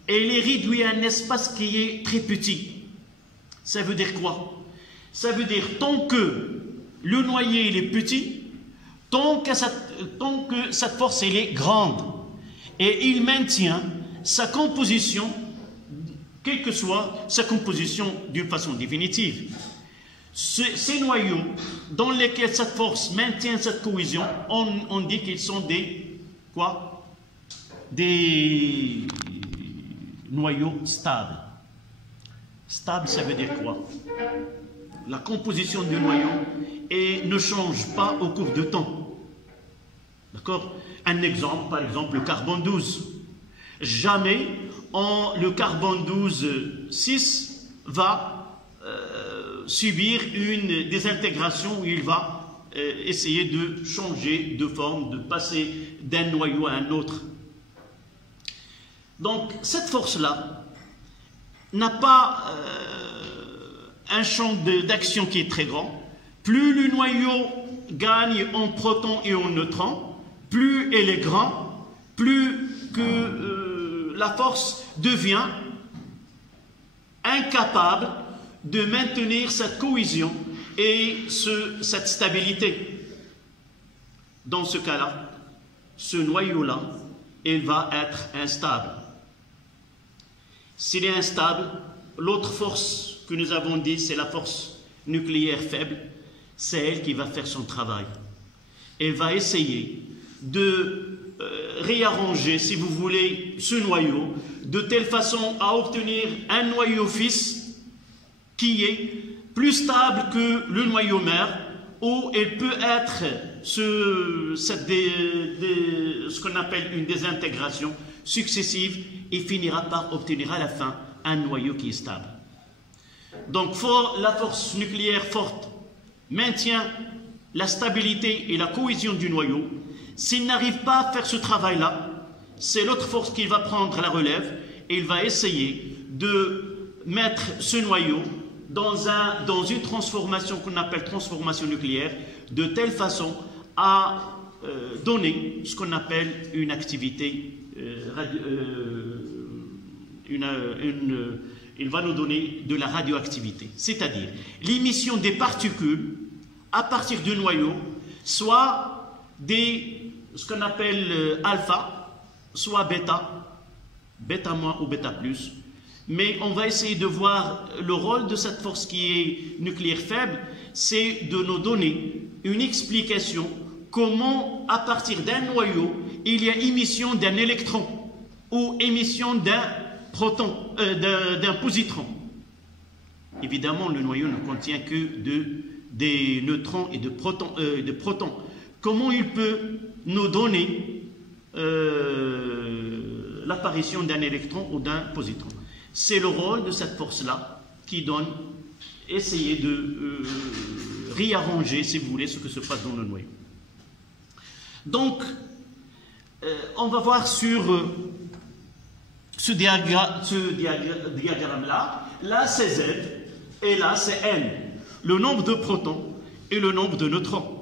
elle est réduite à un espace qui est très petit. Ça veut dire quoi? Ça veut dire tant que le noyau il est petit, tant que cette force elle est grande, et il maintient sa composition, quelle que soit sa composition d'une façon définitive. Ces noyaux dans lesquels cette force maintient cette cohésion, on dit qu'ils sont des quoi? Des noyaux stables. Stable, ça veut dire quoi? La composition du noyau ne change pas au cours du temps. D'accord? Un exemple, par exemple, le carbone 12. Jamais le carbone 12,6 va subir une désintégration où il va essayer de changer de forme, de passer d'un noyau à un autre. Donc, cette force-là n'a pas un champ d'action qui est très grand. Plus le noyau gagne en protons et en neutrons, plus elle est grande, plus que la force devient incapable de maintenir cette cohésion et cette stabilité. Dans ce cas-là, ce noyau-là, il va être instable. S'il est instable, l'autre force que nous avons dit, c'est la force nucléaire faible, c'est elle qui va faire son travail. Elle va essayer de réarranger, si vous voulez, ce noyau, de telle façon à obtenir un noyau fils qui est plus stable que le noyau mère, où elle peut être ce qu'on appelle une désintégration successive et finira par obtenir à la fin un noyau qui est stable. Donc la force nucléaire forte maintient la stabilité et la cohésion du noyau. S'il n'arrive pas à faire ce travail-là, c'est l'autre force qui va prendre la relève et il va essayer de mettre ce noyau dans une transformation qu'on appelle transformation nucléaire, de telle façon à donner ce qu'on appelle une activité, il va nous donner de la radioactivité, c'est-à-dire l'émission des particules à partir du noyau, soit ce qu'on appelle alpha, soit bêta moins ou bêta plus. Mais on va essayer de voir le rôle de cette force qui est nucléaire faible, c'est de nous donner une explication comment, à partir d'un noyau, il y a émission d'un électron ou émission d'un positron. Évidemment, le noyau ne contient que des neutrons et de protons. Comment il peut nous donner l'apparition d'un électron ou d'un positron? C'est le rôle de cette force-là qui donne, essayer de réarranger, si vous voulez, ce que se passe dans le noyau. Donc, on va voir sur ce diagramme-là, là c'est Z et là c'est N, le nombre de protons et le nombre de neutrons.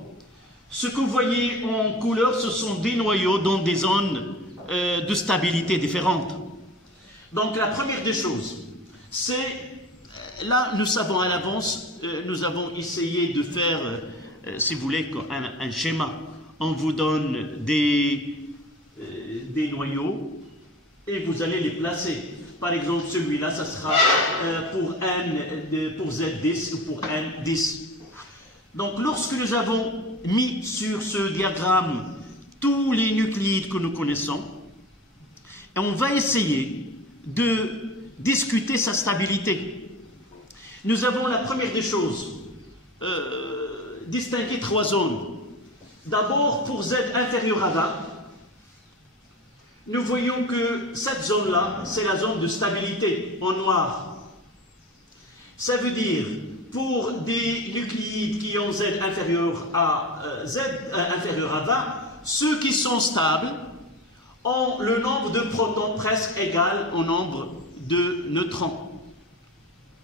Ce que vous voyez en couleur, ce sont des noyaux dans des zones de stabilité différentes. Donc la première des choses, c'est, là nous savons à l'avance, nous avons essayé de faire, si vous voulez, un schéma. On vous donne des noyaux et vous allez les placer. Par exemple, celui-là, ça sera pour Z10 ou pour N10. Donc, lorsque nous avons mis sur ce diagramme tous les nucléides que nous connaissons, on va essayer de discuter sa stabilité. Nous avons la première des choses, distinguer trois zones. D'abord, pour Z inférieur à 20, nous voyons que cette zone-là, c'est la zone de stabilité, en noir. Ça veut dire, pour des nucléides qui ont Z inférieur à 20, ceux qui sont stables ont le nombre de protons presque égal au nombre de neutrons.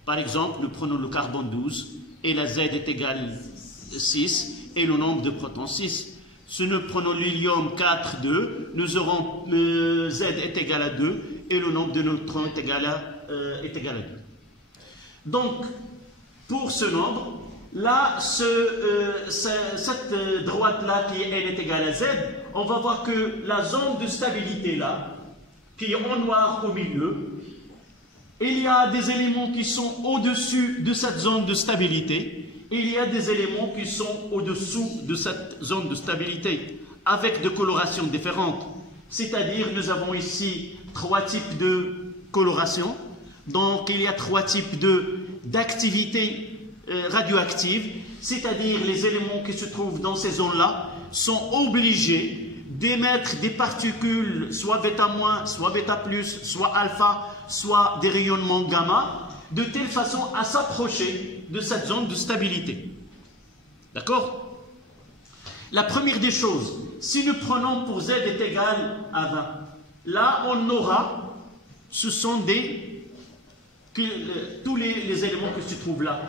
Par exemple, nous prenons le carbone 12 et la Z est égale 6 et le nombre de protons 6. Si nous prenons l'hélium 4, 2, nous aurons Z est égal à 2 et le nombre de neutrons est égal à 2. Donc, pour ce nombre, là, cette droite-là qui N est égale à Z, on va voir que la zone de stabilité là, qui est en noir au milieu, il y a des éléments qui sont au-dessus de cette zone de stabilité, et il y a des éléments qui sont au-dessous de cette zone de stabilité, avec des colorations différentes. C'est-à-dire, nous avons ici trois types de coloration. Donc, il y a trois types d'activité radioactive, c'est-à-dire les éléments qui se trouvent dans ces zones-là sont obligés d'émettre des particules, soit β-, soit β+, soit alpha, soit des rayonnements gamma, de telle façon à s'approcher de cette zone de stabilité. D'accord? La première des choses, si nous prenons pour Z est égal à 20, là on aura, ce sont tous les éléments qui se trouvent là.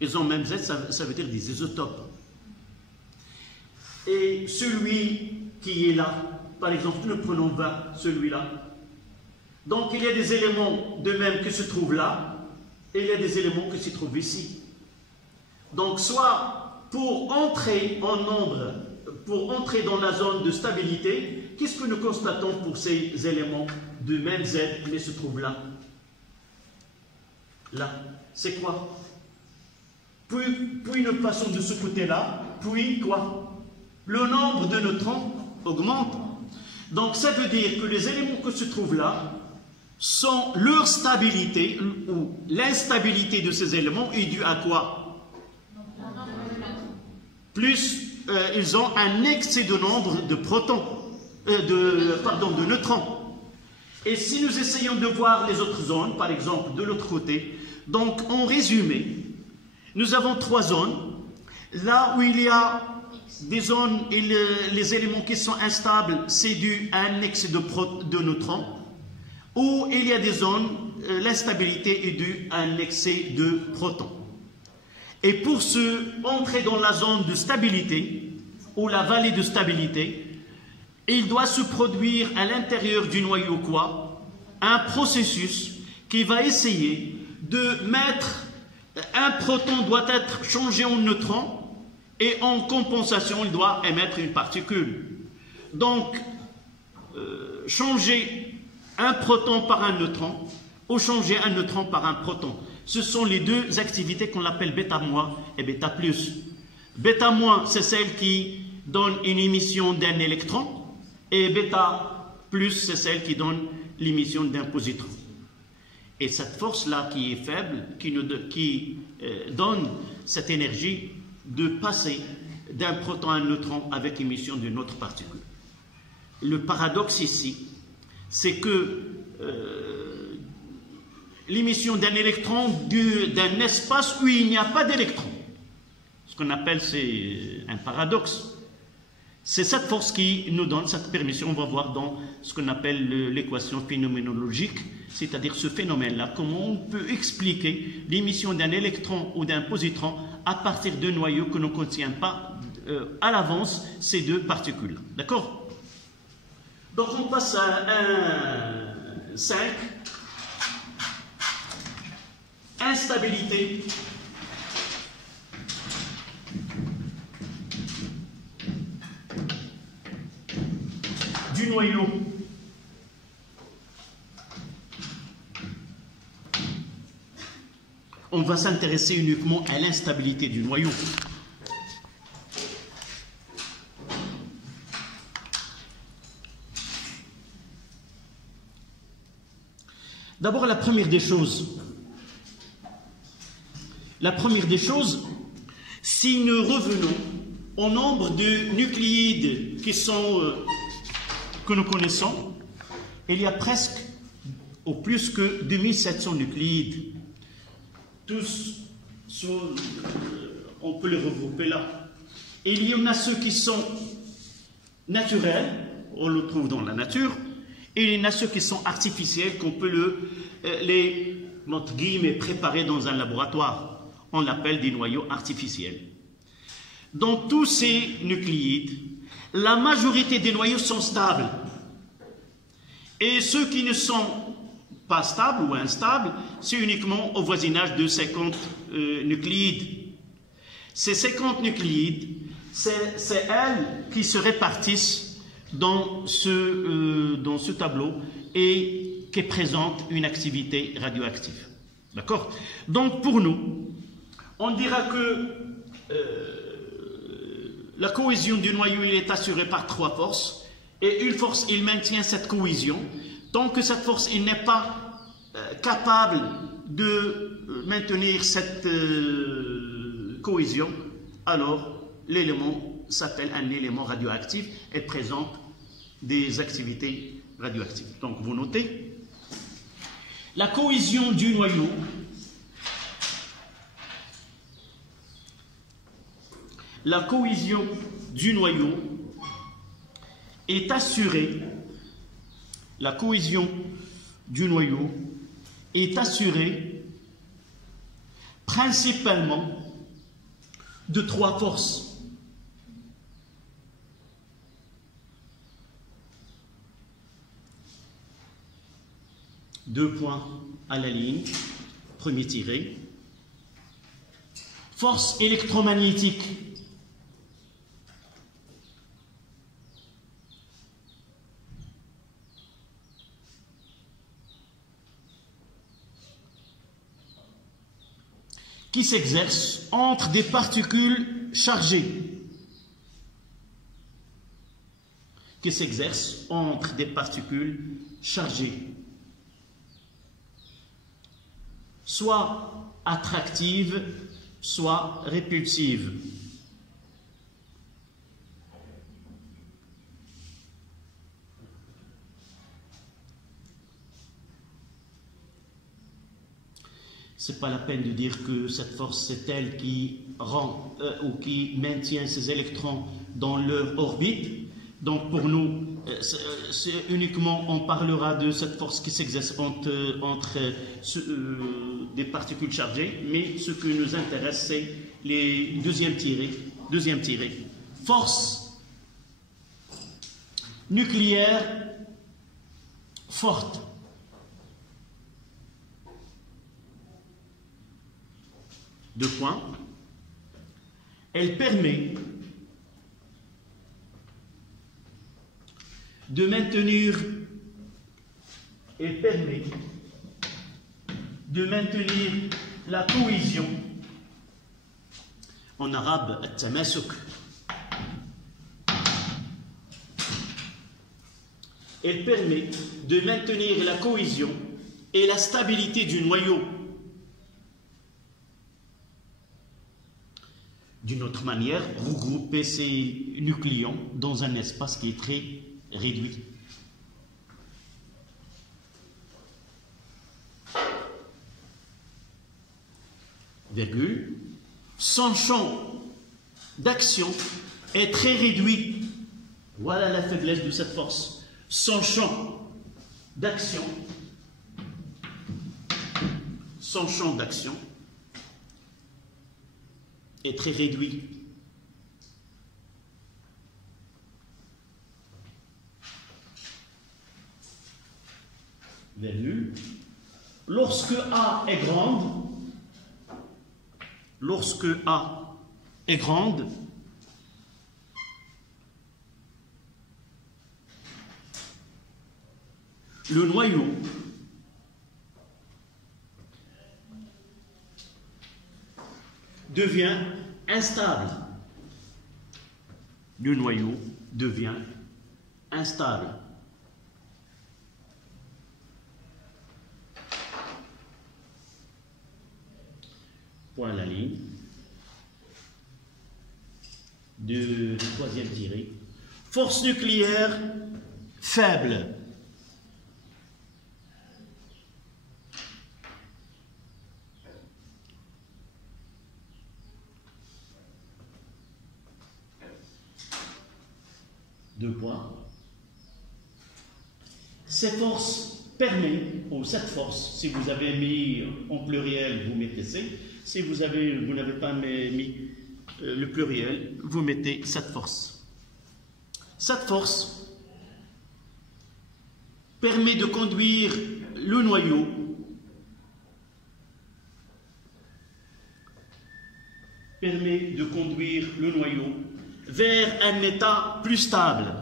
Ils ont même Z, ça veut dire des isotopes. Et celui qui est là, par exemple, nous prenons 20, celui-là. Donc il y a des éléments de même qui se trouvent là, et il y a des éléments qui se trouvent ici. Donc soit pour entrer en nombre, pour entrer dans la zone de stabilité, qu'est-ce que nous constatons pour ces éléments de même Z mais se trouvent là? Là, c'est quoi? Puis nous passons de ce côté-là, puis quoi? Le nombre de neutrons augmente. Donc ça veut dire que les éléments qui se trouvent là sont leur stabilité, ou l'instabilité de ces éléments est due à quoi? Plus ils ont un excès de nombre de protons, de neutrons. Et si nous essayons de voir les autres zones, par exemple de l'autre côté, donc en résumé, nous avons trois zones. Là où il y a des zones et les éléments qui sont instables, c'est dû à un excès de neutrons. Où il y a des zones, l'instabilité est due à un excès de protons. Et pour entrer dans la zone de stabilité, ou la vallée de stabilité, il doit se produire à l'intérieur du noyau quoi? Un processus qui va essayer de mettre, un proton doit être changé en neutron, et en compensation, il doit émettre une particule. Donc, changer un proton par un neutron, ou changer un neutron par un proton. Ce sont les deux activités qu'on appelle β- et β+. β-, c'est celle qui donne une émission d'un électron, et β+, c'est celle qui donne l'émission d'un positron. Et cette force-là qui est faible, qui donne cette énergie de passer d'un proton à un neutron avec émission d'une autre particule. Le paradoxe ici, c'est que l'émission d'un électron d'un espace où il n'y a pas d'électron, ce qu'on appelle, c'est un paradoxe. C'est cette force qui nous donne cette permission. On va voir dans ce qu'on appelle l'équation phénoménologique, c'est-à-dire ce phénomène-là, comment on peut expliquer l'émission d'un électron ou d'un positron à partir d'un noyau que ne contient pas à l'avance ces deux particules. D'accord? Donc on passe à 5. Instabilité. Du noyau. On va s'intéresser uniquement à l'instabilité du noyau. D'abord, la première des choses, si nous revenons au nombre de nucléides que nous connaissons, il y a presque ou plus que 2700 nucléides. Tous, on peut les regrouper là. Et il y en a ceux qui sont naturels, on le trouve dans la nature, et il y en a ceux qui sont artificiels, qu'on peut les entre guillemets, préparer dans un laboratoire. On l'appelle des noyaux artificiels. Dans tous ces nucléides, la majorité des noyaux sont stables. Et ceux qui ne sont pas stables ou instables, c'est uniquement au voisinage de 50 nucléides. Ces 50 nucléides, c'est elles qui se répartissent dans ce tableau et qui présentent une activité radioactive. D'accord? Donc pour nous, on dira que la cohésion du noyau il est assurée par 3 forces, et une force il maintient cette cohésion. Tant que cette force il n'est pas capable de maintenir cette cohésion, alors l'élément s'appelle un élément radioactif et présente des activités radioactives. Donc vous notez, la cohésion du noyau est assurée, principalement de 3 forces. Deux points à la ligne, premier tiré. Force électromagnétique. Qui s'exerce entre des particules chargées. Soit attractive, soit répulsive. C'est pas la peine de dire que cette force, c'est elle qui rend ou qui maintient ces électrons dans leur orbite. Donc pour nous, c'est uniquement, on parlera de cette force qui s'exerce entre des particules chargées, mais ce qui nous intéresse, c'est les deuxième tiré. Force nucléaire forte. Deux points. Elle permet de maintenir la cohésion. En arabe, at-tamasuk. Elle permet de maintenir la cohésion et la stabilité du noyau. D'une autre manière, regrouper ces nucléons dans un espace qui est très réduit. Virgule. Son champ d'action est très réduit Voilà la faiblesse de cette force. Son champ d'action, est très réduit. Virgule. Lorsque A est grande, le noyau devient instable. Le noyau devient instable. Point à la ligne. De troisième tiré. Force nucléaire faible. Deux points. Cette force permet, ou cette force, si vous avez mis en pluriel, vous mettez C. Si vous n'avez pas mis le pluriel, vous mettez cette force. Cette force permet de conduire le noyau vers un état plus stable.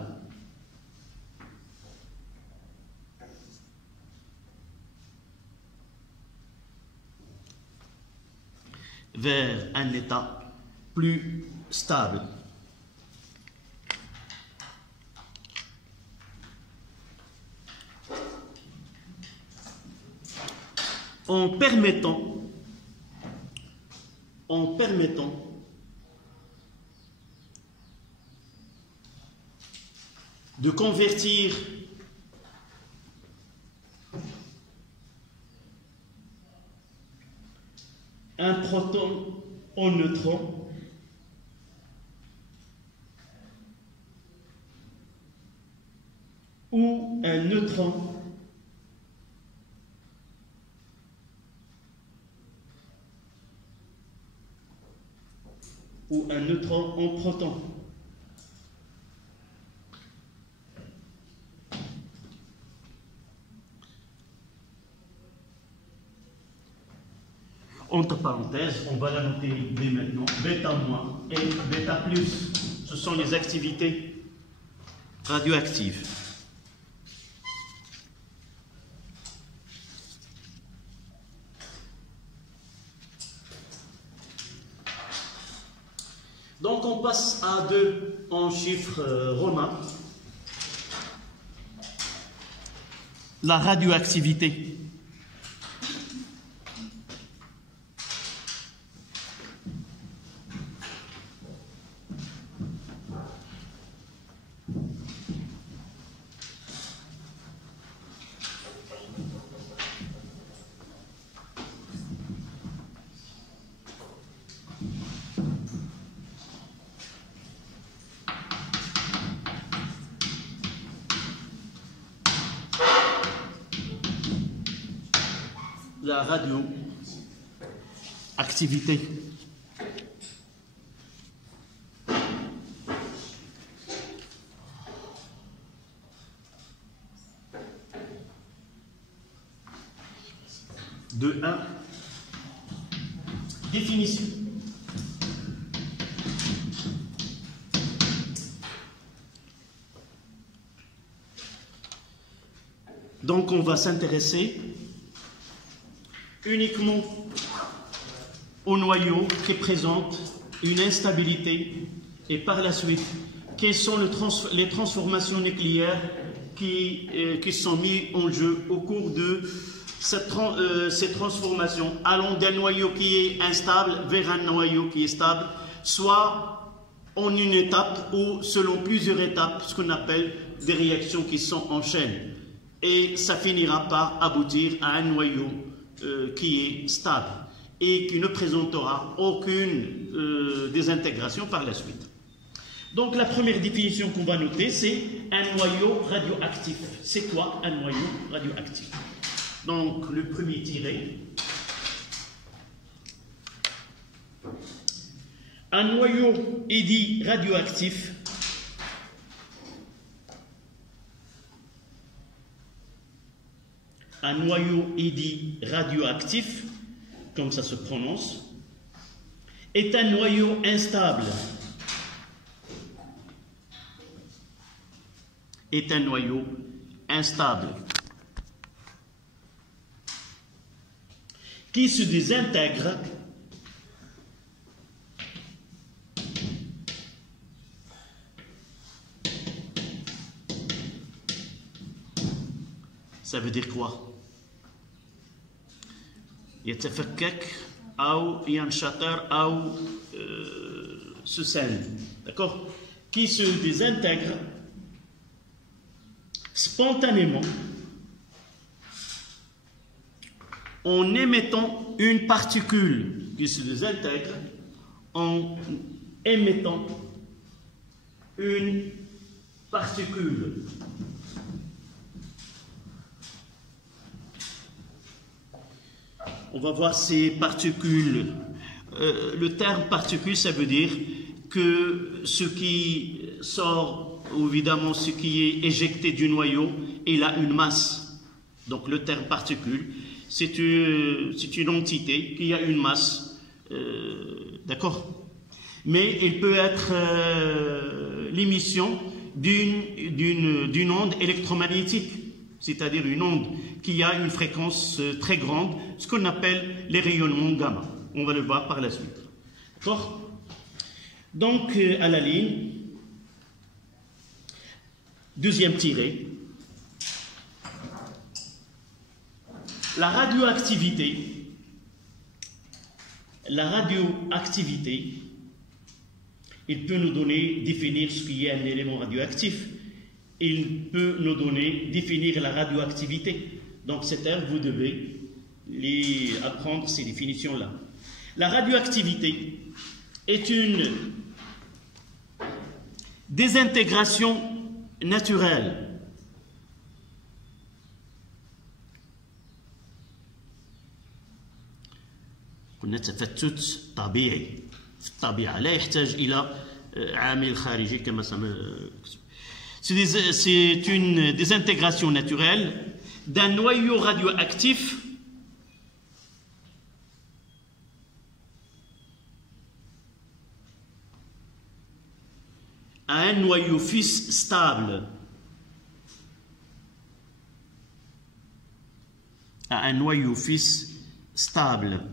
Vers un état plus stable. En permettant de convertir un proton en neutron ou un neutron en proton. Entre parenthèses, on va la noter dès maintenant. Bêta moins et bêta plus, ce sont les activités radioactives. Donc on passe à 2 en chiffres romains. La radioactivité. La radioactivité. De 1. Définition. Donc on va s'intéresser uniquement au noyau qui présente une instabilité et par la suite, quelles sont les transformations nucléaires qui sont mises en jeu au cours de ces transformations, allant d'un noyau qui est instable vers un noyau qui est stable, soit en une étape ou selon plusieurs étapes, ce qu'on appelle des réactions qui sont en chaîne. Et ça finira par aboutir à un noyau qui est stable et qui ne présentera aucune désintégration par la suite. Donc la première définition qu'on va noter, c'est un noyau radioactif. C'est quoi un noyau radioactif? Donc le premier tiré. Un noyau est dit radioactif un noyau est dit radioactif, comme ça se prononce, est un noyau instable. Est un noyau instable qui se désintègre ça veut dire quoi? يتفكك أو ينشطر أو se scelle, d'accord? Qui se désintègre spontanément en émettant une particule qui se désintègre en émettant une particule. On va voir ces particules. Le terme particule, ça veut dire que ce qui sort, ou évidemment ce qui est éjecté du noyau, il a une masse. Donc le terme particule, c'est une entité qui a une masse, d'accord? Mais il peut être l'émission d'une onde électromagnétique, c'est-à-dire une onde qui a une fréquence très grande, ce qu'on appelle les rayonnements gamma. On va le voir par la suite. D'accord? Donc, à la ligne, deuxième tiré, la radioactivité, il peut nous donner, définir ce qui est un élément radioactif. Il peut nous donner, définir la radioactivité. Donc, ces termes, vous devez apprendre ces définitions-là. La radioactivité est une désintégration naturelle. قلنا تفتت طبيعي في الطبيعة لا يحتاج إلى عامل خارجي كما سمعت. C'est une désintégration naturelle d'un noyau radioactif à un noyau fils stable. À un noyau fils stable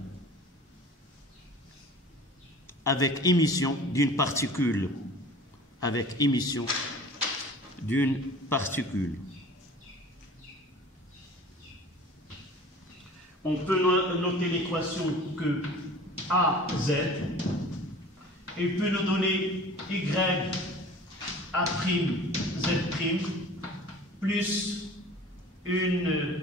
avec émission d'une particule. Avec émission d'une particule. On peut noter l'équation que AZ, il peut nous donner Y A', Z' plus une,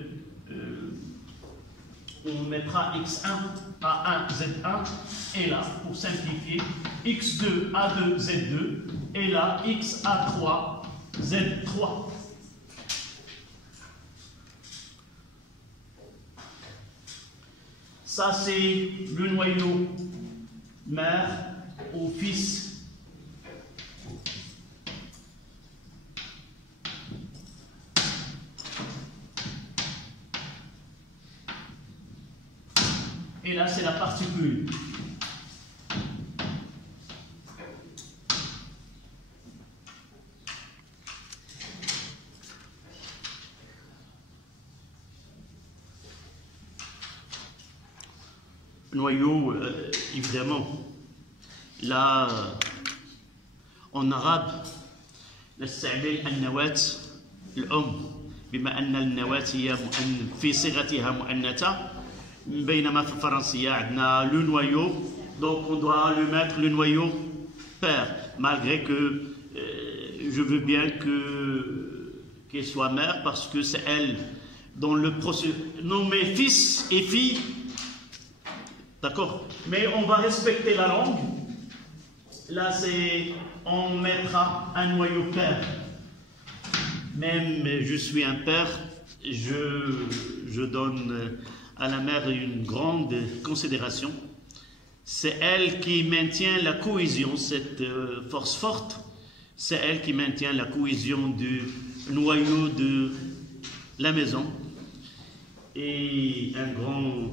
on mettra X1, A1, Z1, et là, pour simplifier, X2, A2, Z2, et là, XA3, Z3. Ça, c'est le noyau mère au fils. Et là, c'est la particule. Noyau, évidemment, là, en arabe, نستعمل النواة الأم بما أن النواة هي في صيغتها مؤنثة بينما في الفرنسية عندنا le noyau, donc on doit le mettre le noyau père, malgré que je veux bien qu'elle soit mère parce que c'est elle dans le processus nommé fils et fille. D'accord? Mais on va respecter la langue là c'est, on mettra un noyau pair. Même je suis un père, je donne à la mère une grande considération. C'est elle qui maintient la cohésion, cette force forte, c'est elle qui maintient la cohésion du noyau de la maison. Et un grand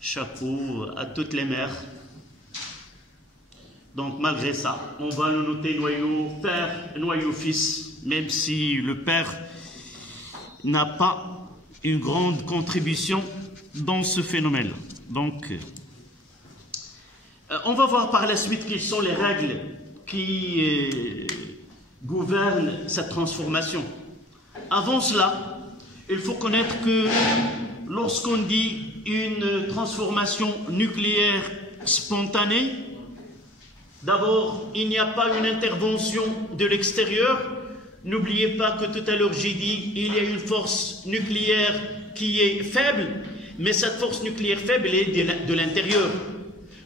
chapeau à toutes les mères. Donc malgré ça, on va le noter noyau père, noyau fils, même si le père n'a pas une grande contribution dans ce phénomène. Donc, on va voir par la suite quelles sont les règles qui gouvernent cette transformation. Avant cela, il faut connaître que lorsqu'on dit une transformation nucléaire spontanée, d'abord, il n'y a pas une intervention de l'extérieur. N'oubliez pas que tout à l'heure j'ai dit il y a une force nucléaire qui est faible, mais cette force nucléaire faible est de l'intérieur.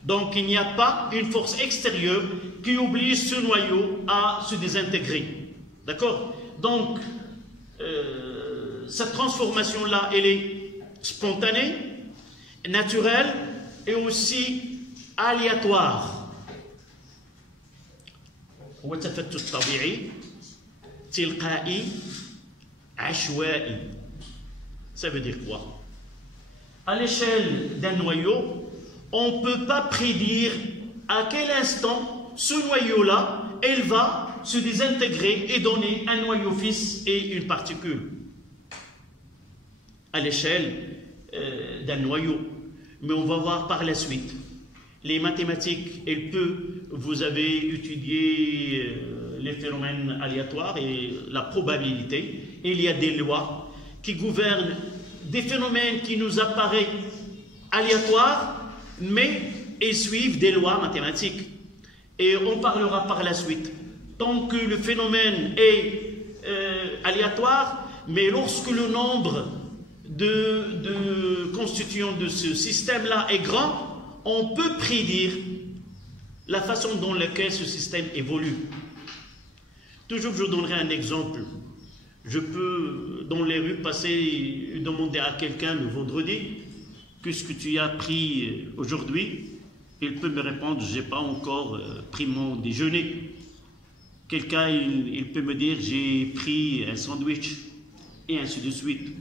Donc il n'y a pas une force extérieure qui oblige ce noyau à se désintégrer. D'accord? Donc cette transformation-là, elle est spontanée, naturelle et aussi aléatoire. هو تفتت طبيعي تلقائي عشوائي. Ça veut dire quoi? À l'échelle d'un noyau, on ne peut pas prédire à quel instant ce noyau-là, elle va se désintégrer et donner un noyau fils et une particule. À l'échelle d'un noyau. Mais on va voir par la suite. Les mathématiques, vous avez étudié les phénomènes aléatoires et la probabilité. Il y a des lois qui gouvernent des phénomènes qui nous apparaissent aléatoires, mais ils suivent des lois mathématiques. Et on parlera par la suite. Tant que le phénomène est aléatoire, mais lorsque le nombre de constituants de ce système-là est grand, on peut prédire la façon dont laquelle ce système évolue. Toujours, je donnerai un exemple. Je peux, dans les rues, passer et demander à quelqu'un le vendredi, qu'est-ce que tu as pris aujourd'hui? Il peut me répondre, je n'ai pas encore pris mon déjeuner. Quelqu'un, il peut me dire, j'ai pris un sandwich, et ainsi de suite.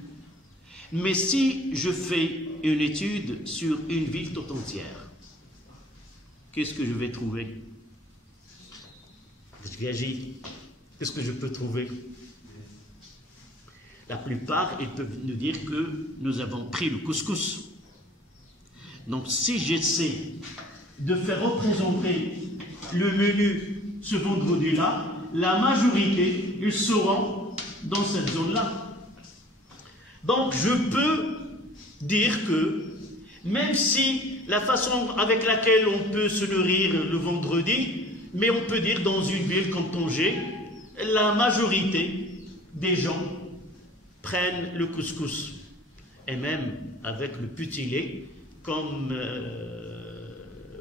Mais si je fais une étude sur une ville tout entière, qu'est-ce que je vais trouver? Qu'est-ce que je peux trouver? La plupart, ils peuvent nous dire que nous avons pris le couscous. Donc, si j'essaie de faire représenter le menu ce vendredi-là, la majorité, ils seront dans cette zone-là. Donc, je peux dire que, même si la façon avec laquelle on peut se nourrir le vendredi, mais on peut dire dans une ville comme Tanger, la majorité des gens prennent le couscous, et même avec le petit lait comme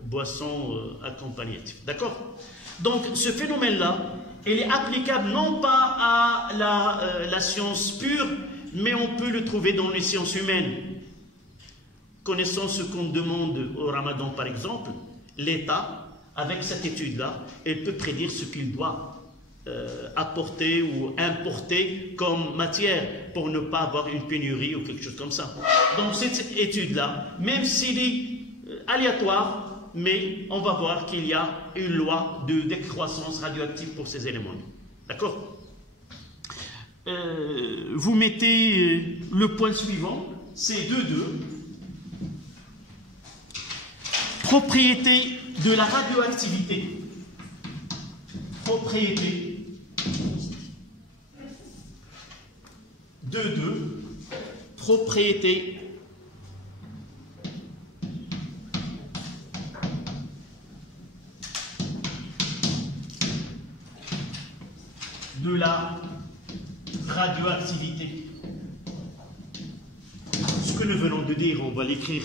boisson accompagnative. D'accord? Donc, ce phénomène-là, il est applicable non pas à la science pure, mais on peut le trouver dans les sciences humaines. Connaissant ce qu'on demande au Ramadan, par exemple, l'État, avec cette étude-là, il peut prédire ce qu'il doit apporter ou importer comme matière pour ne pas avoir une pénurie ou quelque chose comme ça. Donc cette étude-là, même s'il est aléatoire, mais on va voir qu'il y a une loi de décroissance radioactive pour ces éléments. D'accord? Vous mettez le point suivant, c'est 2.2. Propriété de la radioactivité. Propriété 2.2. Propriété de la radioactivité. Ce que nous venons de dire, on va l'écrire.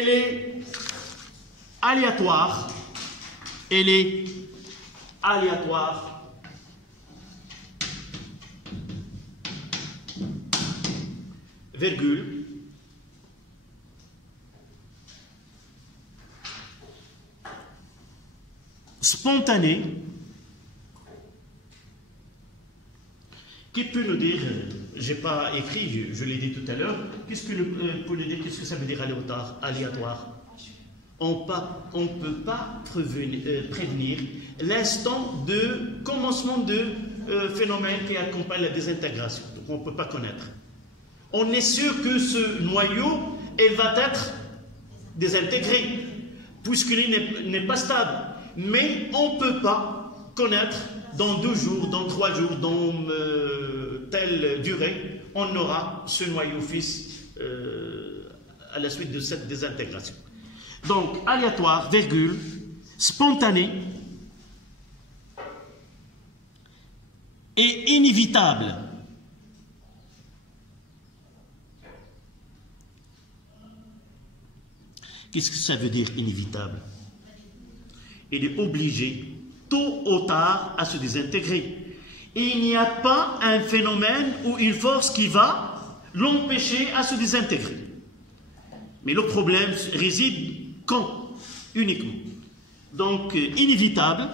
elle est aléatoire. Elle est aléatoire. Virgule. Spontanée. Qui peut nous dire, je n'ai pas écrit, je l'ai dit tout à l'heure, qu'est-ce que peut nous dire, qu'est-ce que ça veut dire aléatoire? On ne peut pas prévenir l'instant de commencement de phénomène qui accompagne la désintégration. Donc on ne peut pas connaître. On est sûr que ce noyau, il va être désintégré, puisqu'il n'est pas stable. Mais on ne peut pas connaître dans 2 jours, dans 3 jours, dans telle durée, on aura ce noyau fixe à la suite de cette désintégration. Donc, aléatoire, virgule, spontané et inévitable. Qu'est-ce que ça veut dire inévitable? Il est obligé, tôt ou tard, à se désintégrer. Il n'y a pas un phénomène ou une force qui va l'empêcher à se désintégrer. Mais le problème réside quand? Uniquement. Donc, inévitable.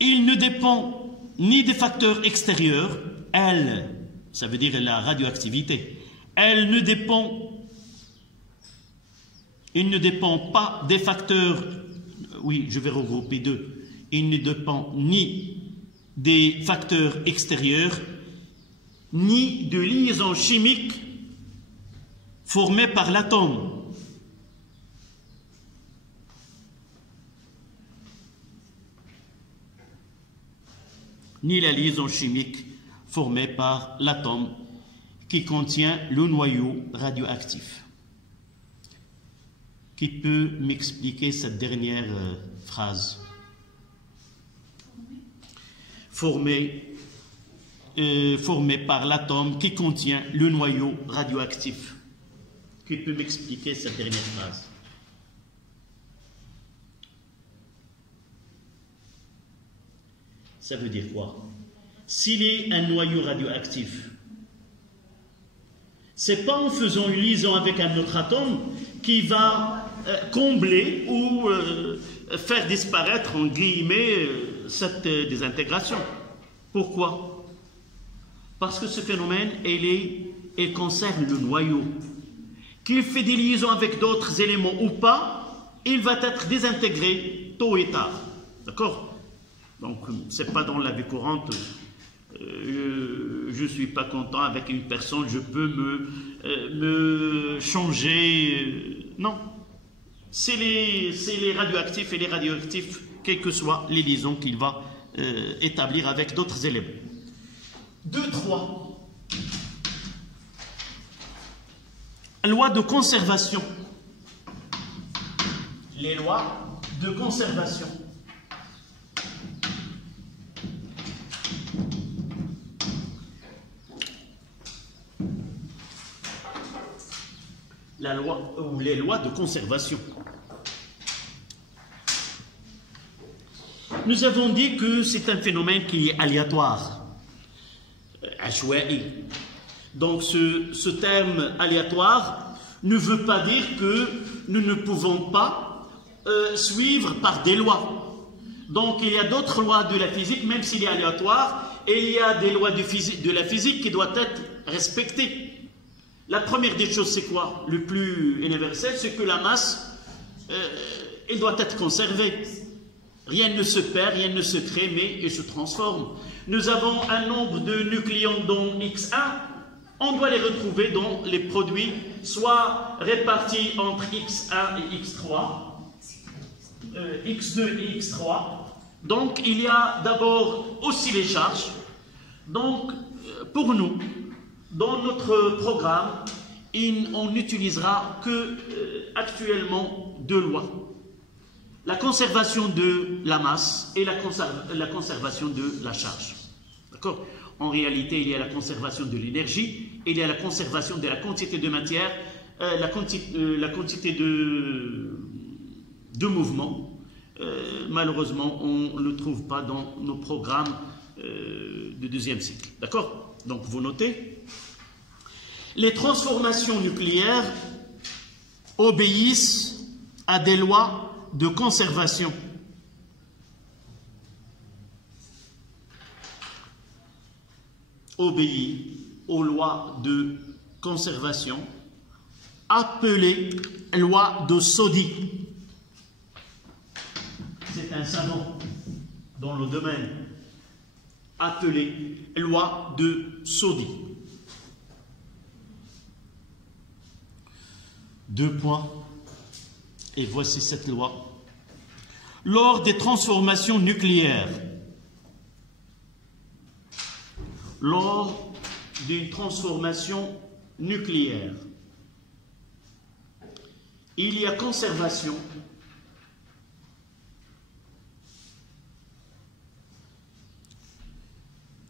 Il ne dépend ni des facteurs extérieurs, elle, ça veut dire la radioactivité, il ne dépend pas des facteurs, oui, je vais regrouper 2, il ne dépend ni des facteurs extérieurs, ni de liaisons chimiques formées par l'atome. Ni la liaison chimique formée par l'atome qui contient le noyau radioactif. Qui peut m'expliquer cette dernière phrase? Formée par l'atome qui contient le noyau radioactif. Qui peut m'expliquer cette dernière phrase? Ça veut dire quoi? S'il est un noyau radioactif, c'est pas en faisant une liaison avec un autre atome qui va combler ou faire disparaître, en guillemets, cette désintégration. Pourquoi? Parce que ce phénomène, il concerne le noyau. Qu'il fait des liaisons avec d'autres éléments ou pas, il va être désintégré tôt et tard. D'accord? Donc, ce n'est pas dans la vie courante. Je ne suis pas content avec une personne, je peux me changer. Non. C'est les radioactifs et les radioactifs, quelles que soient les liaisons qu'il va établir avec d'autres éléments. 2-3. Loi de conservation. Les lois de conservation. La loi ou les lois de conservation. Nous avons dit que c'est un phénomène qui est aléatoire, ashwa'i. Donc ce terme aléatoire ne veut pas dire que nous ne pouvons pas suivre par des lois. Donc il y a d'autres lois de la physique, même s'il est aléatoire, et il y a des lois de la physique qui doivent être respectées. La première des choses, c'est quoi? Le plus universel, c'est que la masse, elle doit être conservée. Rien ne se perd, rien ne se crée, mais elle se transforme. Nous avons un nombre de nucléons dans X1, on doit les retrouver dans les produits, soit répartis entre X1 et X3, X2 et X3. Donc, il y a d'abord aussi les charges. Donc, pour nous, dans notre programme, on n'utilisera que actuellement 2 lois. La conservation de la masse et la conservation de la charge. D'accord? En réalité, il y a la conservation de l'énergie, il y a la conservation de la quantité de matière, la quantité de mouvement. Malheureusement, on ne le trouve pas dans nos programmes de deuxième cycle. D'accord? Donc, vous notez. Les transformations nucléaires obéissent à des lois de conservation. Obéit aux lois de conservation appelées loi de Soddy. C'est un savant dans le domaine appelé loi de Soddy. 2 points. Et voici cette loi. Lors des transformations nucléaires, lors d'une transformation nucléaire, il y a conservation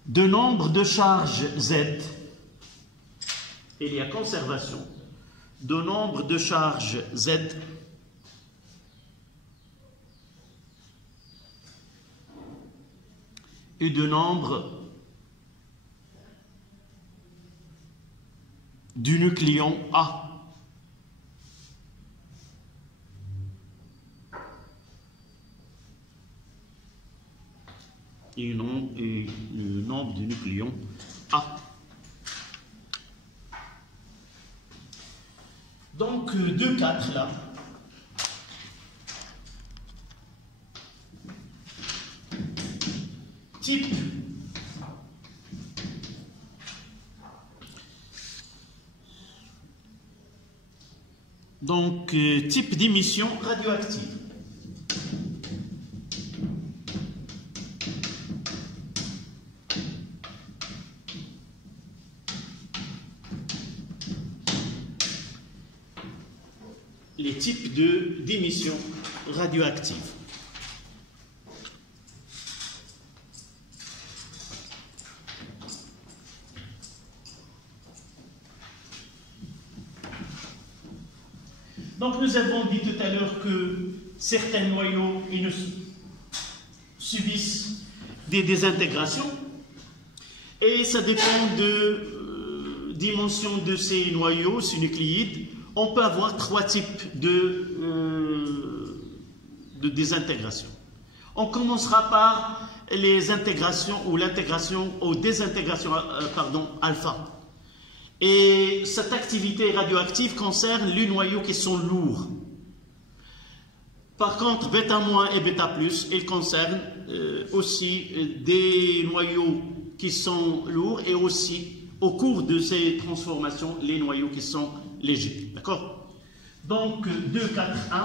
de nombre de charges Z. Il y a conservation de nombre de charges Z et de nombre du nucléon A. Et le nombre du nucléon A. Donc, 2,4 là. Type. Donc, type d'émission radioactive. Les types d'émissions radioactives. Donc nous avons dit tout à l'heure que certains noyaux subissent des désintégrations et ça dépend de dimension de ces noyaux, ces nucléides. On peut avoir 3 types de désintégration. On commencera par les intégrations ou l'intégration ou désintégration alpha. Et cette activité radioactive concerne les noyaux qui sont lourds. Par contre, β- et β+, ils concernent aussi des noyaux qui sont lourds et aussi, au cours de ces transformations, les noyaux qui sont légers. D'accord? Donc, 2, 4, 1.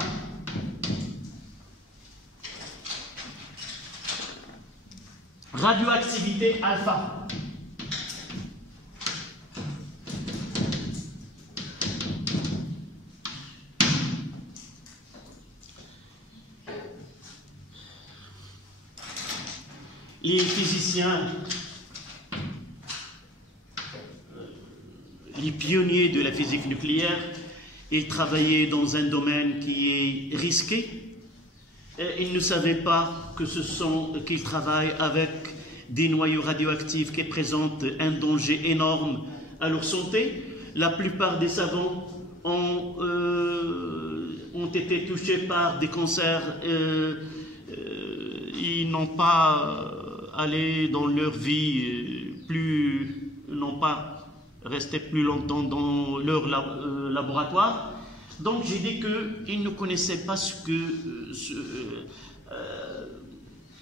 Radioactivité alpha. Les physiciens, les pionniers de la physique nucléaire, ils travaillaient dans un domaine qui est risqué. Ils ne savaient pas qu'ils travaillent avec des noyaux radioactifs qui présentent un danger énorme à leur santé. La plupart des savants ont été touchés par des cancers. Ils n'ont pas allé dans leur vie n'ont pas resté plus longtemps dans leur laboratoire. Donc j'ai dit qu'ils ne connaissaient pas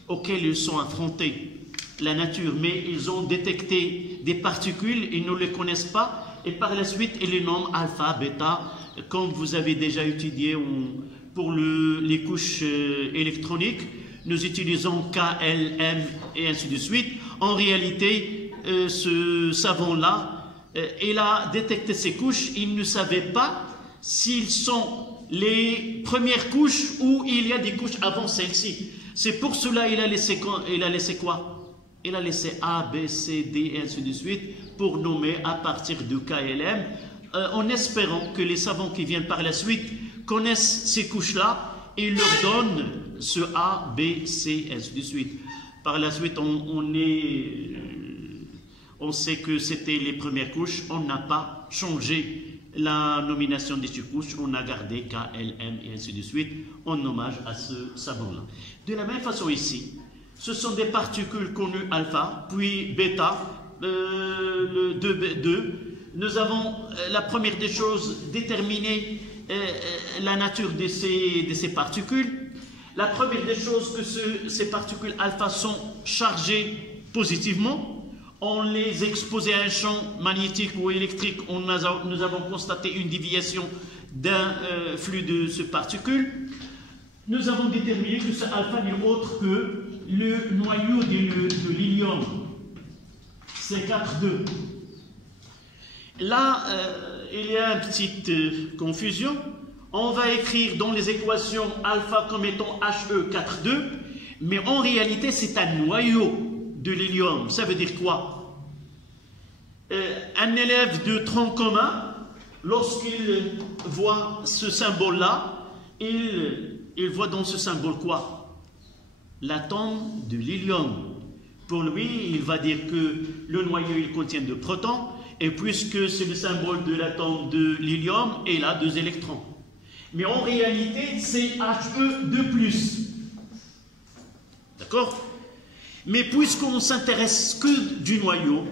auquel ils sont affrontés, la nature, mais ils ont détecté des particules, ils ne les connaissent pas, et par la suite ils les nomment alpha, bêta, comme vous avez déjà étudié pour les couches électroniques. Nous utilisons K, L, M et ainsi de suite. En réalité, ce savant-là, il a détecté ces couches. Il ne savait pas s'ils sont les premières couches ou il y a des couches avant celle-ci. C'est pour cela qu'il a laissé quoi? Il a laissé A, B, C, D, et ainsi de suite, pour nommer à partir de K et L, en espérant que les savants qui viennent par la suite connaissent ces couches-là et leur donnent ce A, B, C, et ainsi de suite. Par la suite, on sait que c'était les premières couches, on n'a pas changé la nomination des couches, on a gardé K, L, M, et ainsi de suite, en hommage à ce savant-là. De la même façon ici, ce sont des particules connues alpha, puis bêta, le 2B2. Nous avons la première des choses déterminer la nature de ces particules. La première des choses que ces particules alpha sont chargées positivement. On les exposait à un champ magnétique ou électrique, nous avons constaté une déviation d'un flux de ces particules. Nous avons déterminé que ce alpha n'est autre que le noyau de l'hélium, C4,2. Là, il y a une petite confusion. On va écrire dans les équations alpha comme étant He4,2, mais en réalité, c'est un noyau de l'hélium. Ça veut dire quoi? Un élève de tronc commun, lorsqu'il voit ce symbole-là, il voit dans ce symbole quoi? L'atome de l'hélium. Pour lui, il va dire que le noyau il contient 2 protons, et puisque c'est le symbole de l'atome de l'hélium, il a 2 électrons. Mais en réalité, c'est He2+. D'accord? Mais puisqu'on ne s'intéresse que du noyau,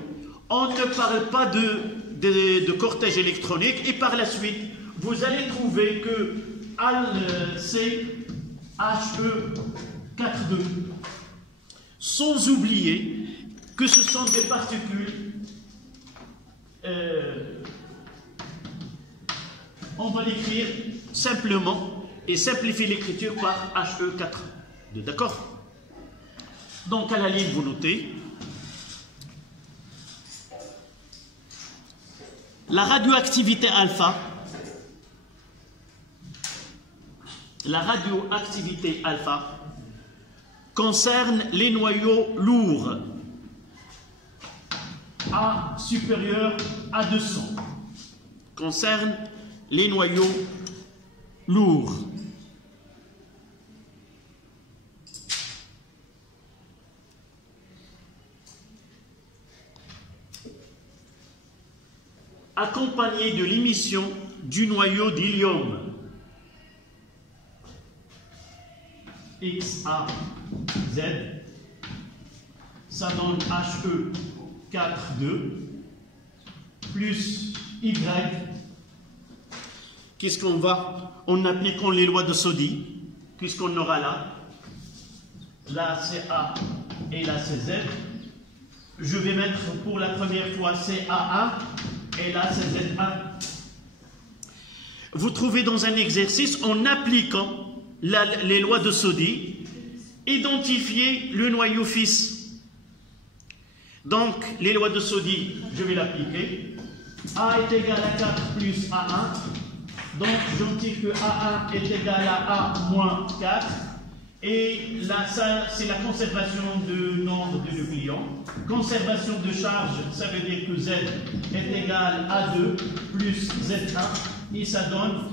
on ne parle pas de cortège électronique, et par la suite, vous allez trouver que c'est He4,2. Sans oublier que ce sont des particules, on va l'écrire simplement et simplifier l'écriture par He4,2. D'accord? Donc à la ligne, vous notez la radioactivité alpha. La radioactivité alpha concerne les noyaux lourds A supérieur à 200. Concerne les noyaux lourds. Accompagné de l'émission du noyau d'hélium. X, A, Z, ça donne He4,2 plus Y. Qu'est-ce qu'on va, en appliquant les lois de Soddy, qu'est-ce qu'on aura là? Là c'est A et là c'est Z. Je vais mettre pour la première fois CA1 et là c'est Z1. Vous trouvez dans un exercice en appliquant les lois de Soddy, identifier le noyau fils. Donc, les lois de Soddy, je vais l'appliquer. A est égal à 4 plus A1. Donc, j'en tire que A1 est égal à A moins 4. Et là, ça, c'est la conservation de nombre de nucléons. Conservation de charge, ça veut dire que Z est égal à 2 plus Z1. Et ça donne